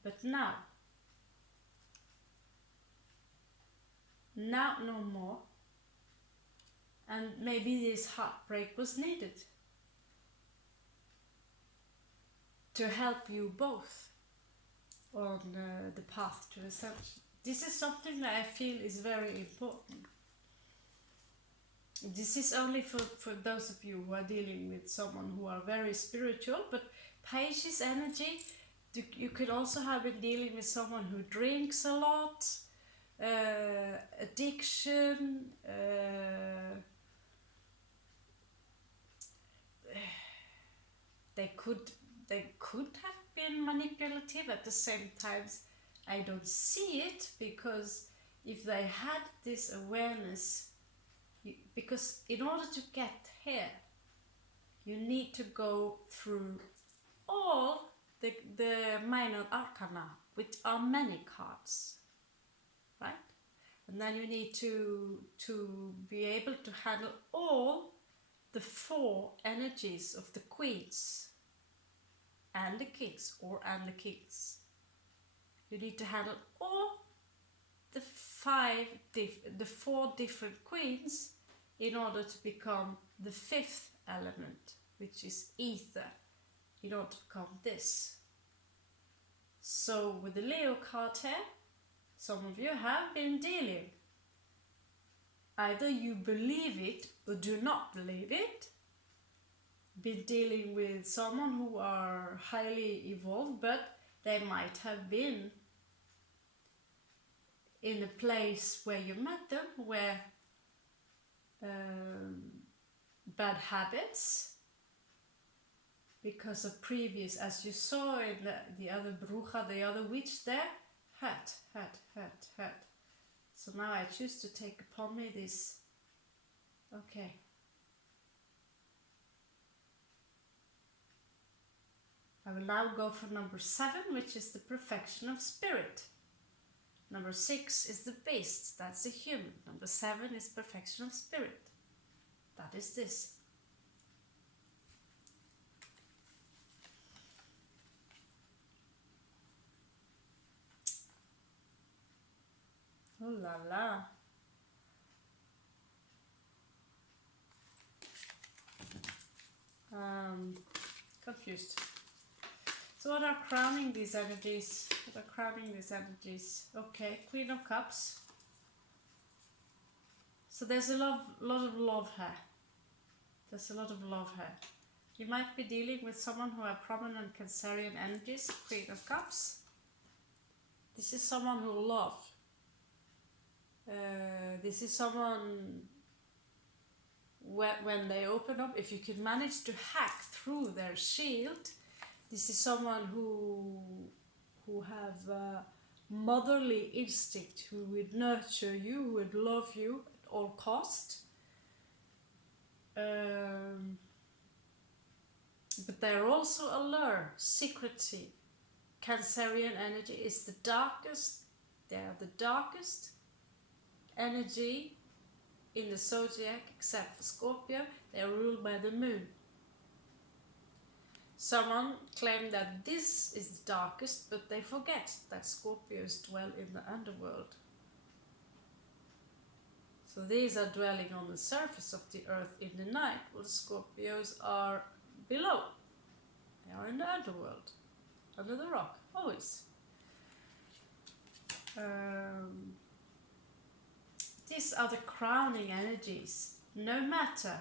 But now no more. And maybe this heartbreak was needed to help you both on the path to ascension. This is something that I feel is very important. This is only for those of you who are dealing with someone who are very spiritual, but Pisces energy, you could also have been dealing with someone who drinks a lot, addiction, they could have been manipulative. At the same time, I don't see it, because if they had this awareness, because in order to get here, you need to go through all the minor arcana, which are many cards, right? And then you need to be able to handle all the 4 energies of the queens and the kings, and the kings. You need to handle all the 4 different queens in order to become the 5th element, which is ether, in order to become this. So with the Leo card here, some of you have been dealing. Either you believe it or do not believe it. Been dealing with someone who are highly evolved, but they might have been in a place where you met them, where bad habits, because of previous, as you saw in the other bruja, the other witch there, hurt. So now I choose to take upon me this, okay. I will now go for number 7, which is the perfection of spirit. Number 6 is the beast, that's the human. Number 7 is perfection of spirit. That is this. Oh la la. Confused. So what are crowning these energies? Okay, Queen of Cups. So there's a lot of love here. There's a lot of love here. You might be dealing with someone who have prominent Cancerian energies, Queen of Cups. This is someone who love. This is someone, when they open up, if you can manage to hack through their shield, this is someone who have motherly instinct, who would nurture you, who would love you at all cost. But they're also allure, secretive. Cancerian energy is the darkest. They are the darkest energy in the zodiac, except for Scorpio. They are ruled by the moon. Someone claimed that this is the darkest, but they forget that Scorpios dwell in the underworld. So these are dwelling on the surface of the earth in the night, while the Scorpios are below. They are in the underworld, under the rock, always. These are the crowning energies. No matter,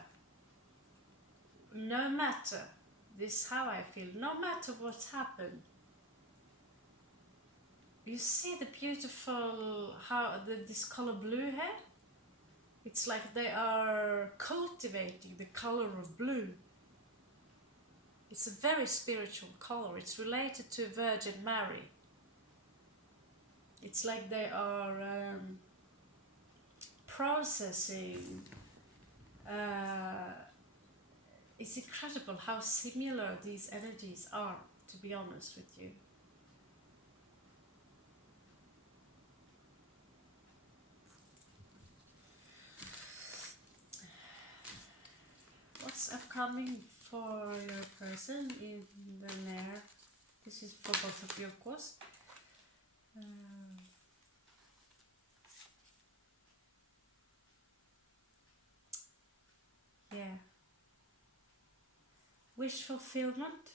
this is how I feel, no matter what happened, you see the beautiful, this color blue here? It's like they are cultivating the color of blue. It's a very spiritual color. It's related to Virgin Mary. It's like they are processing. It's incredible how similar these energies are, to be honest with you. What's upcoming for your person in the near? This is for both of you, of course. Yeah. Wish fulfillment,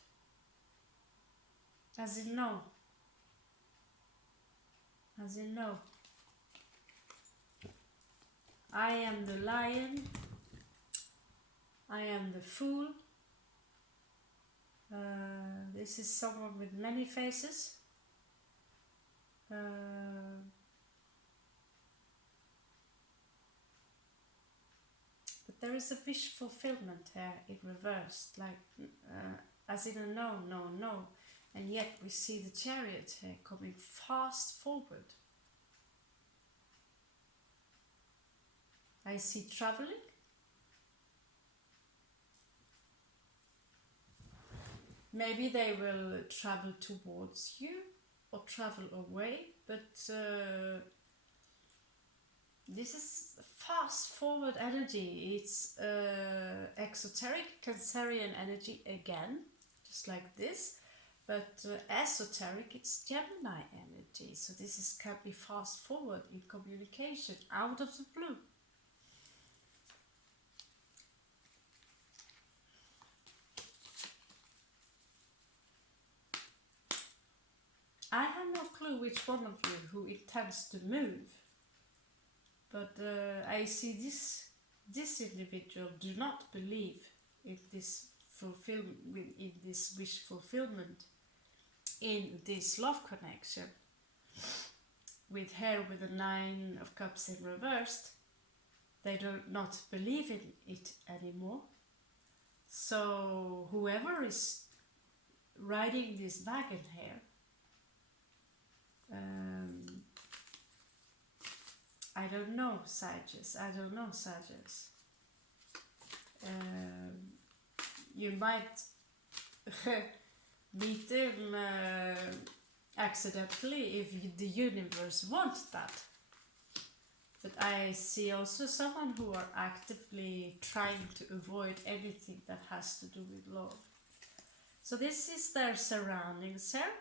as in no. As in no. I am the lion. I am the fool. This is someone with many faces. But there is a wish fulfillment here in reverse, like as in a no, no, no. And yet we see the Chariot here coming fast forward. I see traveling. Maybe they will travel towards you or travel away, but this is fast forward energy. It's exoteric Cancerian energy again, just like this, but esoteric, it's Gemini energy. So this can be fast forward in communication out of the blue. I have no clue which one of you who intends to move, but I see this individual do not believe in this in this wish fulfillment, in this love connection. With her with the 9 of Cups in reversed, they do not believe in it anymore. So whoever is riding this wagon here, I don't know, Sagittarius. I don't know, Sagittarius. You might meet him accidentally if the universe wants that. But I see also someone who are actively trying to avoid anything that has to do with love. So this is their surroundings here.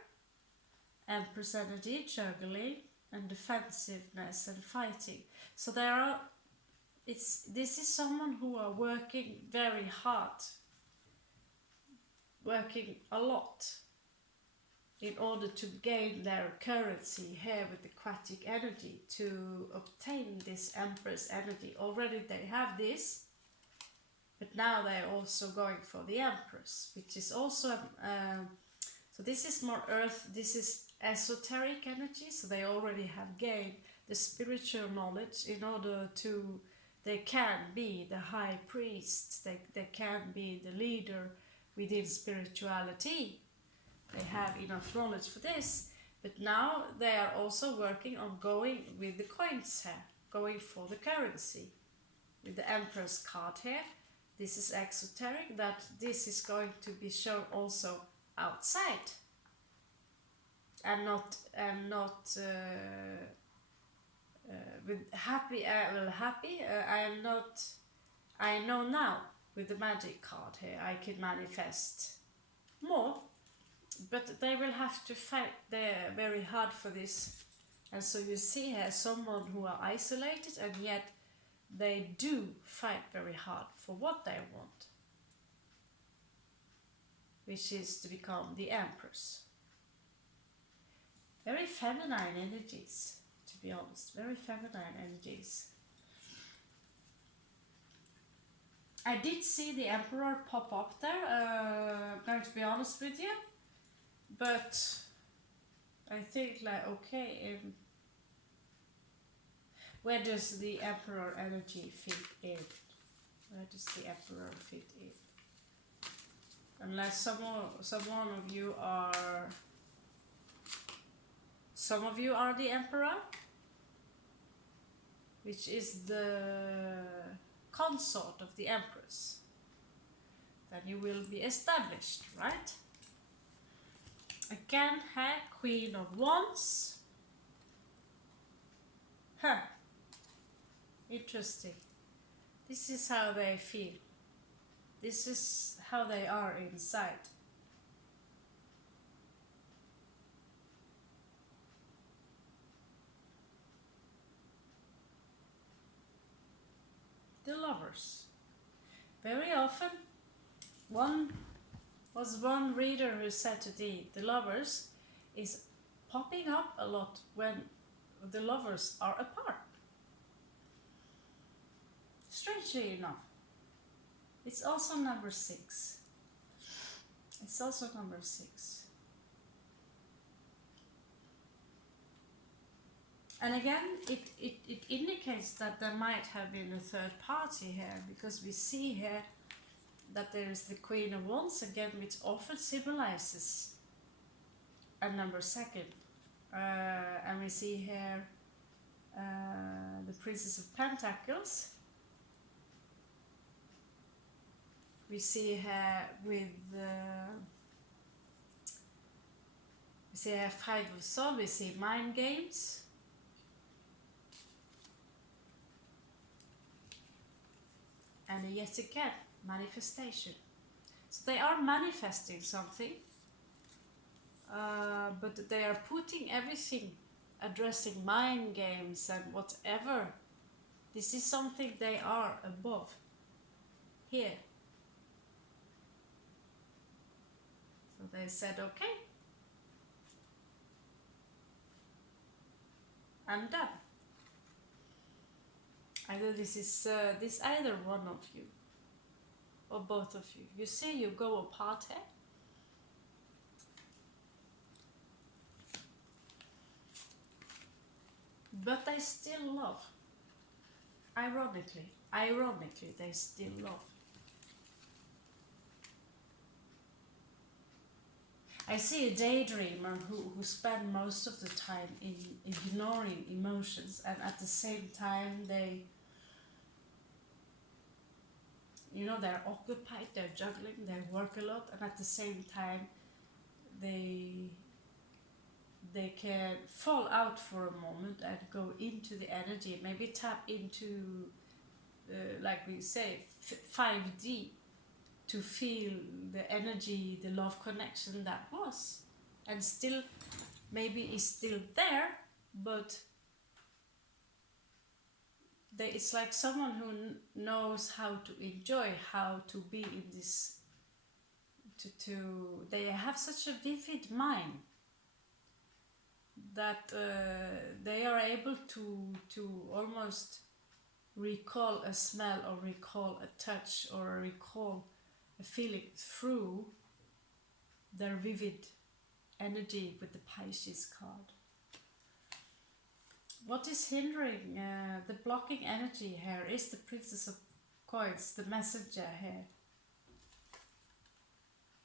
Empress energy, juggling, and defensiveness and fighting. So this is someone who are working very hard, working a lot in order to gain their currency here with the aquatic energy to obtain this Empress energy. Already they have this, but now they're also going for the Empress, which is also so this is more earth, this is esoteric energy, so they already have gained the spiritual knowledge in order to, they can be the high priest, they can be the leader within spirituality. They have enough knowledge for this, but now they are also working on going with the coins here, going for the currency. With the Empress card here, this is exoteric, that this is going to be shown also outside. And not with happy, I am not, I know now with the magic card here I can manifest more, but they will have to fight very hard for this. And so you see here someone who are isolated, and yet they do fight very hard for what they want, which is to become the Empress. Very feminine energies, to be honest, very feminine energies. I did see the Emperor pop up there, I'm going to be honest with you, but I think like, okay, where does the Emperor energy fit in? Where does the Emperor fit in? Unless some of you are the Emperor, which is the consort of the Empress. Then you will be established, right? Again, here, Queen of Wands. Huh. Interesting. This is how they feel. This is how they are inside. The Lovers. Very often, one reader who said to the Lovers is popping up a lot when the lovers are apart. Strangely enough. It's also number 6. It's also number 6. And again, it indicates that there might have been a third party here, because we see here that there is the Queen of Wands again, which often symbolizes a number 2. And we see here the Priestess of Pentacles. We see here with we see here 5 of Swords. We see mind games. And yet again, manifestation. So they are manifesting something, but they are putting everything, addressing mind games and whatever. This is something they are above here. So they said, okay, I'm done. Either this is either one of you or both of you. You see, you go apart here. But they still love. Ironically, they still love. I see a daydreamer who spend most of the time in ignoring emotions, and at the same time they, you know, they're occupied, they're juggling, they work a lot, and at the same time they can fall out for a moment and go into the energy, maybe tap into, like we say, 5D, to feel the energy, the love connection that was, and still maybe is still there, but it's like someone who knows how to enjoy, how to be in this, they have such a vivid mind that they are able to almost recall a smell or recall a touch or recall a feeling through their vivid energy with the Pisces card. What is hindering the blocking energy here is the Princess of Coins, the messenger here.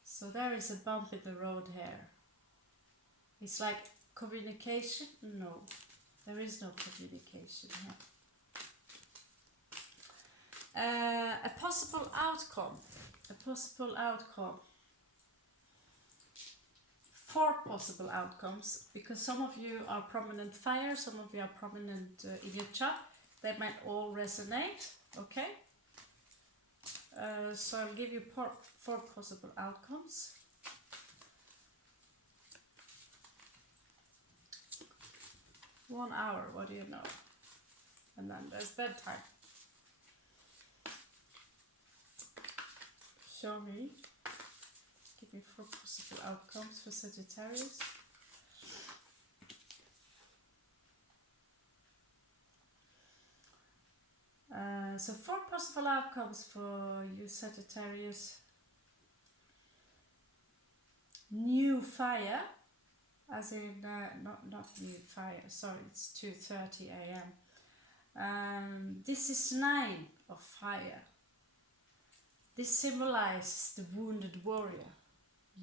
So there is a bump in the road here. It's like communication? No, there is no communication here. A possible outcome. Four possible outcomes, because some of you are prominent fire, some of you are prominent in your chart. They might all resonate, okay? So I'll give you four possible outcomes. One hour, what do you know? And then there's bedtime. Show me. Give me four possible outcomes for Sagittarius. So four possible outcomes for you Sagittarius. New fire, as in not new fire, sorry, it's 2:30 a.m. This is 9 of fire. This symbolizes the wounded warrior.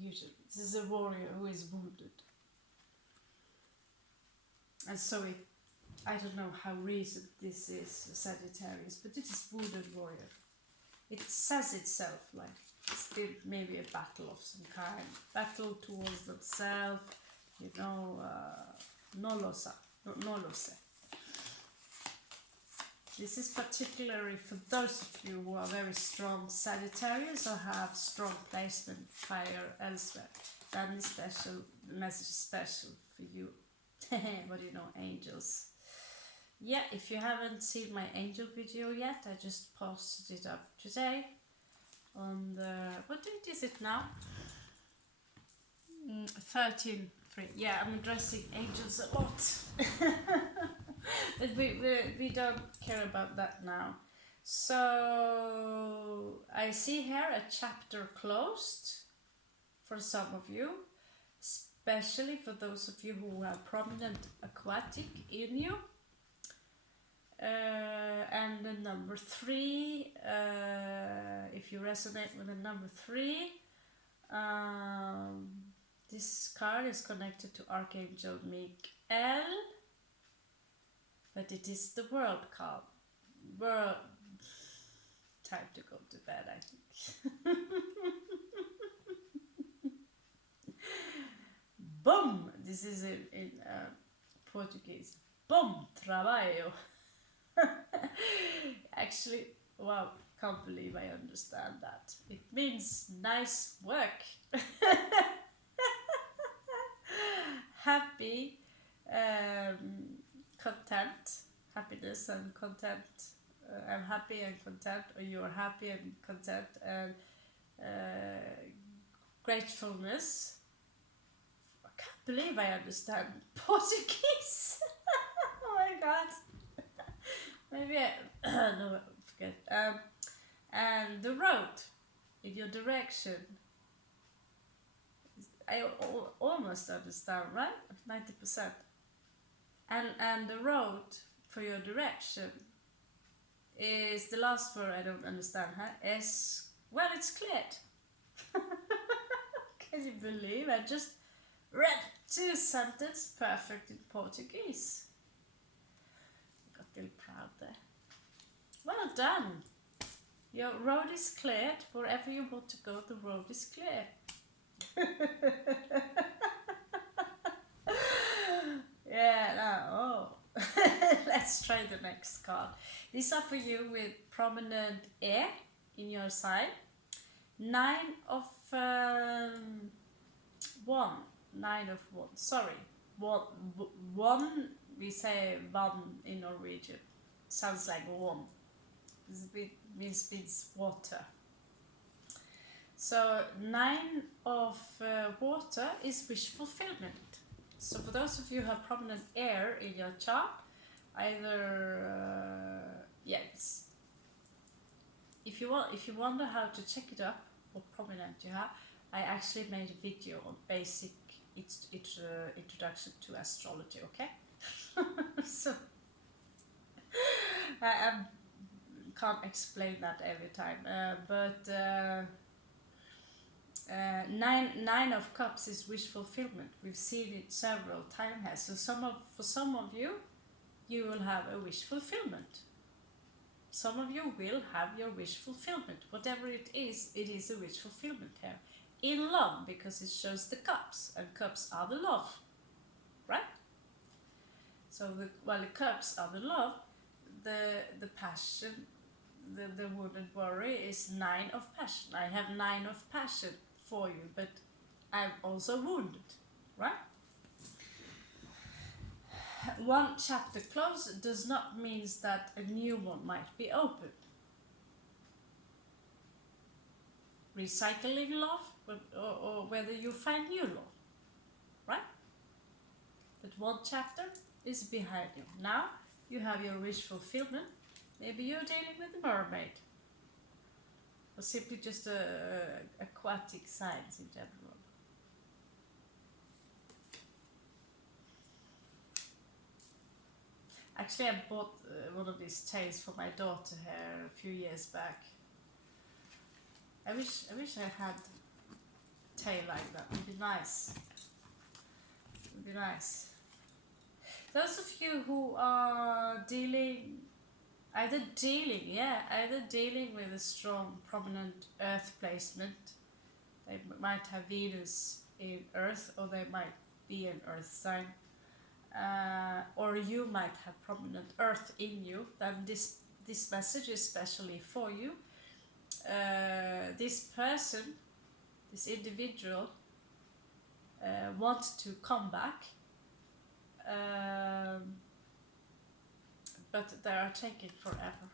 Usually, this is a warrior who is wounded. And so I don't know how recent this is, Sagittarius, but it is wounded warrior. It says itself like it's been maybe a battle of some kind. Battle towards themselves, you know, no lo sé. This is particularly for those of you who are very strong Sagittarius or have strong placement fire elsewhere. Then the message is special for you. What do you know, angels? Yeah, if you haven't seen my angel video yet, I just posted it up today on the, what date is it now? 13/3. Yeah, I'm addressing angels a lot. But we don't care about that now. So I see here a chapter closed for some of you, especially for those of you who have prominent aquatic in you. And the number 3, if you resonate with the number 3, this card is connected to Archangel Michael, but it is the World card. Time to go to bed, I think. Bom! This is in Portuguese. Bom trabalho. Actually, wow, can't believe I understand that. It means nice work. Happy, content, happiness and content. I'm happy and content, or you're happy and content, and gratefulness. I can't believe I understand Portuguese. Oh my god. Maybe no, forget. And the road in your direction. I almost understand, right? 90%. And the road for your direction is the last word I don't understand, huh? Is, well, it's cleared. Can you believe? I just read 2 sentences perfect in Portuguese. Got a little proud there. Well done. Your road is cleared. Wherever you want to go, the road is clear. Yeah, no, oh. Let's try the next card. These are for you with prominent air in your sign. 9 of 1. 9 of 1. Sorry. 1, we say one in Norwegian. Sounds like one. This means water. So 9 of water is wish fulfillment. So for those of you who have prominent air in your chart, either yes. If you wonder how to check it up, what prominent you have, I actually made a video on basic introduction to astrology. Okay, so I can't explain that every time, but nine of cups is wish fulfillment. We've seen it several times here. So for some of you, you will have a wish fulfillment. Some of you will have your wish fulfillment. Whatever it is a wish fulfillment here. In love, because it shows the cups, and cups are the love, right? So while the cups are the love, the passion, the wouldn't worry is 9 of passion. I have 9 of passion for you, but I'm also wounded, right? One chapter closed does not mean that a new one might be opened. Recycling love, or whether you find new love, right? But one chapter is behind you. Now you have your wish fulfillment. Maybe you're dealing with a mermaid, or simply just aquatic signs in general. Actually, I bought one of these tails for my daughter here a few years back. I wish I had a tail like that. It would be nice. It would be nice. Those of you who are either dealing with a strong, prominent Earth placement. They might have Venus in Earth, or they might be an Earth sign. Or you might have prominent Earth in you, then this message is especially for you. This person, this individual, wants to come back, but they are taking forever.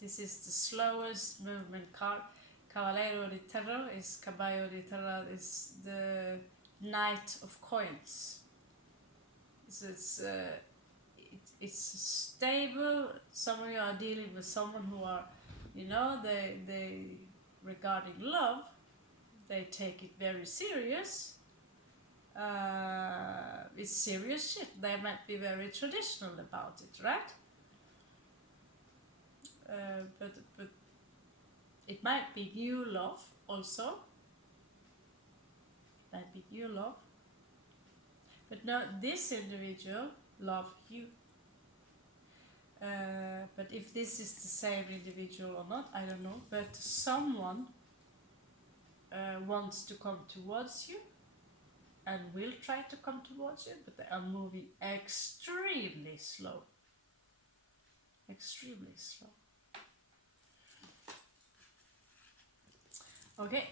This is the slowest movement card. Cavaliero di Terra is Caballo di Terra is the Knight of Coins. So it's stable. Some of you are dealing with someone who are, they regarding love, they take it very serious. It's serious shit. They might be very traditional about it, right? But it might be new love also. Might be new love. But no, this individual loves you. But if this is the same individual or not, I don't know. But someone wants to come towards you and will try to come towards you, but they are moving extremely slow. Extremely slow. Okay,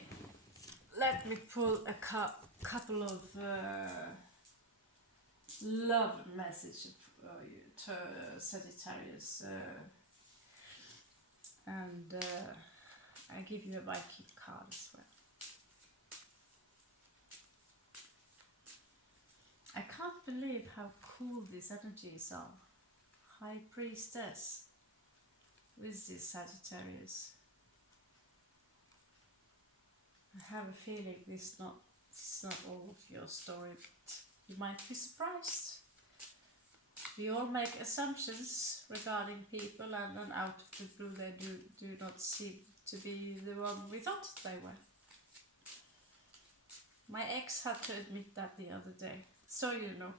let me pull a couple of love messages for you, to Sagittarius, and I give you a Viking card as well. I can't believe how cool these energies are. High Priestess with this Sagittarius. I have a feeling this is not all of your story, but you might be surprised. We all make assumptions regarding people, and then out of the blue they do not seem to be the one we thought they were. My ex had to admit that the other day, so you know.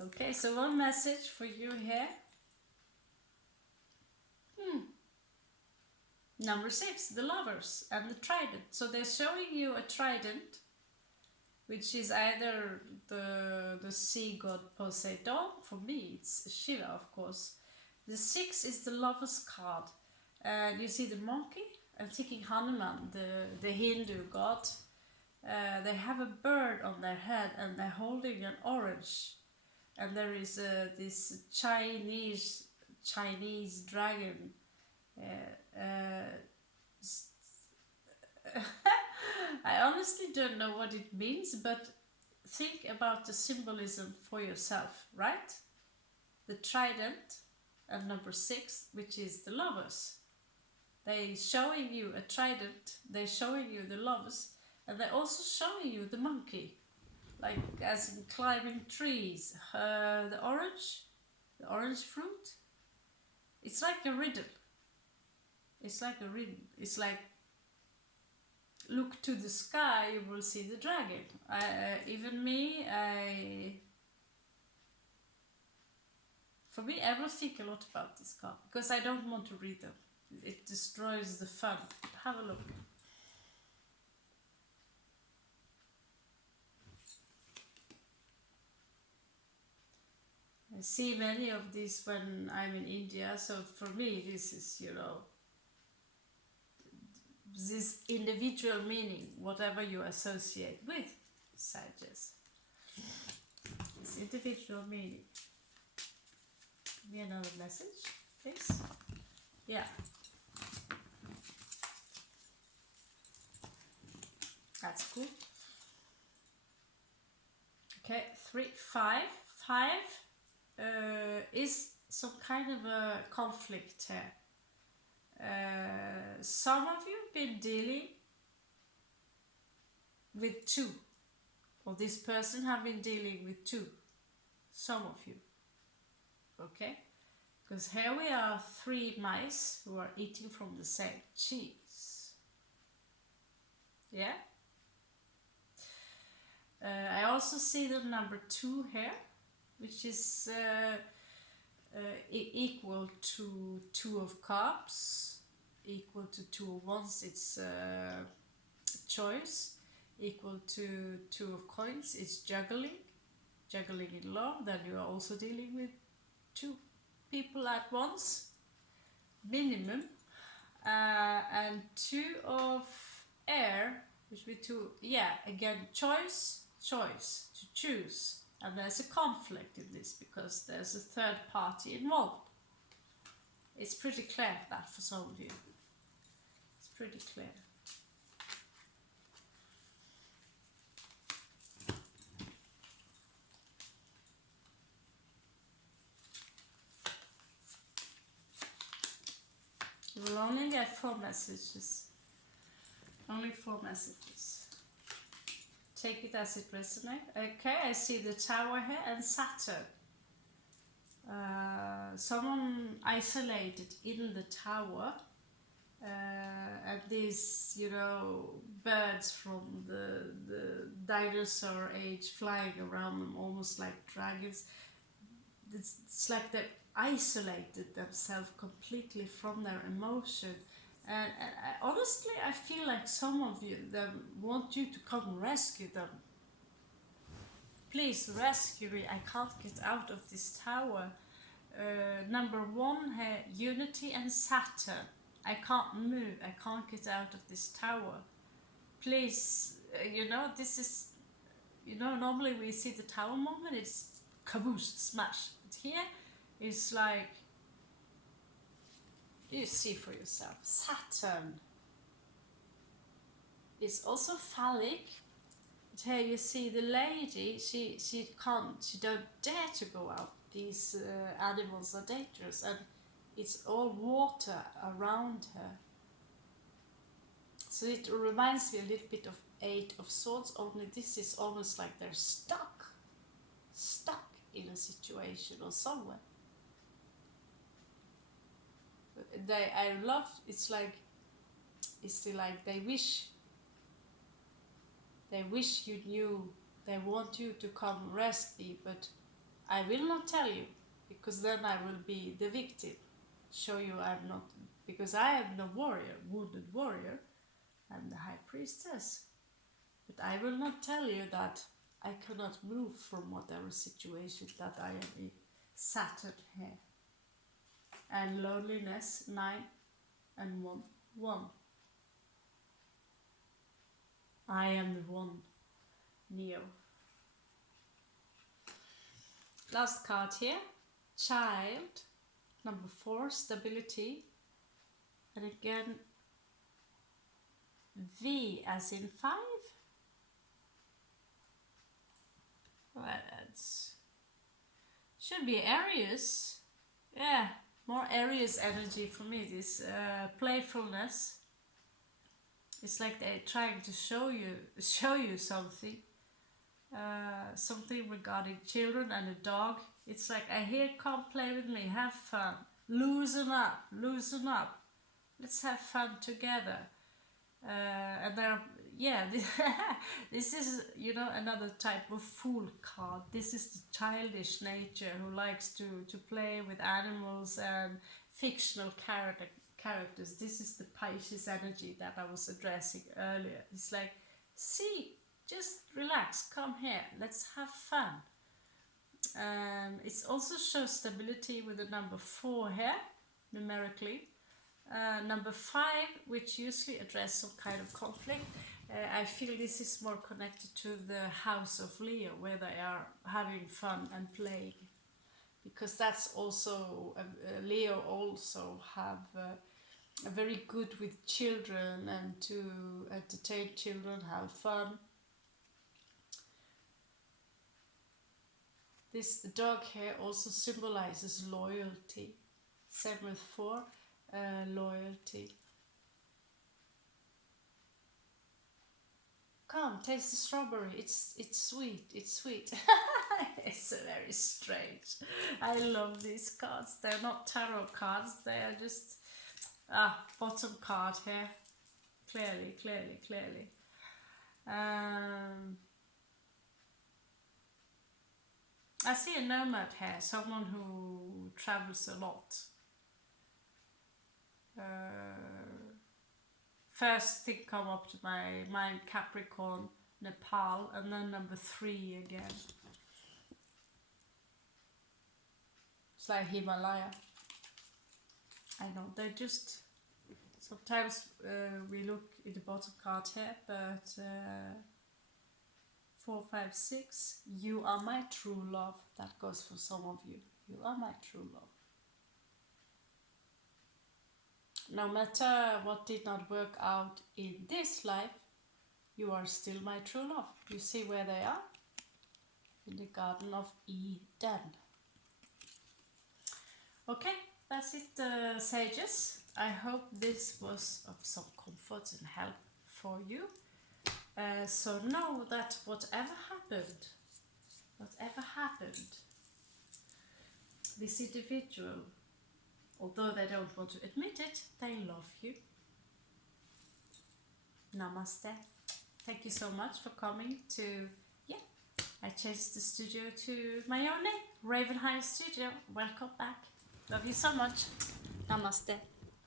Okay, so one message for you here. Number 6, the lovers and the trident. So they're showing you a trident, which is either the sea god Poseidon. For me, it's Shiva, of course. The 6 is the lover's card. And you see the monkey? I'm thinking Hanuman, the Hindu god. They have a bird on their head and they're holding an orange. And there is this Chinese dragon. I honestly don't know what it means, but think about the symbolism for yourself, right? The trident and number 6, which is the lovers. They're showing you a trident, they're showing you the lovers, and they're also showing you the monkey, like as in climbing trees. The orange fruit, it's like a riddle. It's like a riddle. It's like, look to the sky, you will see the dragon. Even me, for me, I will think a lot about this card because I don't want to read them. It destroys the fun. Have a look. I see many of these when I'm in India, so for me this is, this individual meaning, whatever you associate with Sagittarius. This individual meaning. Give me another message, please. Yeah. That's cool. Okay, 3, 5. 5 is some kind of a conflict here. Some of you have been dealing with 2, or this person have been dealing with 2. Some of you. Okay? Because here we are 3 mice who are eating from the same cheese. Yeah? I also see the number 2 here, which is equal to 2 of cups, equal to 2 of wands, it's choice, equal to 2 of coins, it's juggling in love. Then you are also dealing with 2 people at once, minimum, and 2 of air, which will be 2, yeah, again, choice, to choose. And there's a conflict in this because there's a third party involved. It's pretty clear that for some of you. It's pretty clear. You will only get 4 messages. Only 4 messages. Take it as it resonates. Okay, I see the Tower here and Saturn. Someone isolated in the Tower. And these, birds from the dinosaur age flying around them, almost like dragons. It's like they isolated themselves completely from their emotion. And honestly, I feel like some of them want you to come rescue them. Please rescue me, I can't get out of this tower. Number 1 here, Unity and Saturn. I can't move, I can't get out of this tower. Please, this is, normally we see the tower moment, it's caboose, smash. But here, it's like, you see for yourself. Saturn is also phallic. But here you see the lady, she don't dare to go out. These animals are dangerous, and it's all water around her. So it reminds me a little bit of 8 of Swords, only this is almost like they're stuck in a situation or somewhere. It's like they wish you knew, they want you to come rescue, but I will not tell you, because then I will be the victim. Show you I'm not, because I am the warrior, wounded warrior, I'm the High Priestess. But I will not tell you that I cannot move from whatever situation that I am in. Saturn here. And loneliness, 9 and 1. I am the one, Neo. Last card here, Child, number 4, Stability, and again V as in 5, Well, that's should be Aries. Yeah, more Aries energy for me. This playfulness. It's like they're trying to show you something. Something regarding children and a dog. It's like, I hear, come play with me, have fun, loosen up, loosen up. Let's have fun together. And there, yeah, this is, another type of fool card. This is the childish nature who likes to play with animals and fictional characters. This is the Pisces energy that I was addressing earlier. It's like, see, just relax, come here, let's have fun. It also shows stability with the number 4 here, numerically. Number 5, which usually address some kind of conflict. I feel this is more connected to the house of Leo, where they are having fun and playing. Because that's also, Leo also have a very good with children and to entertain children, have fun. This dog here also symbolizes loyalty. 7 with 4, loyalty. Come, taste the strawberry. It's sweet. It's sweet. It's very strange. I love these cards. They're not tarot cards. They are just bottom card here. Clearly. I see a nomad here, someone who travels a lot. First thing come up to my mind, Capricorn, Nepal, and then number 3 again. It's like Himalaya. I know, they just... Sometimes we look at the bottom card here, but 4, 5, 6, you are my true love. That goes for some of you. You are my true love. No matter what did not work out in this life, you are still my true love. You see where they are? In the Garden of Eden. Okay, that's it, sages. I hope this was of some comfort and help for you. So know that whatever happened, this individual, although they don't want to admit it, they love you. Namaste. Thank you so much for coming to, I changed the studio to my own name, Ravenheim Studio. Welcome back. Love you so much. Namaste.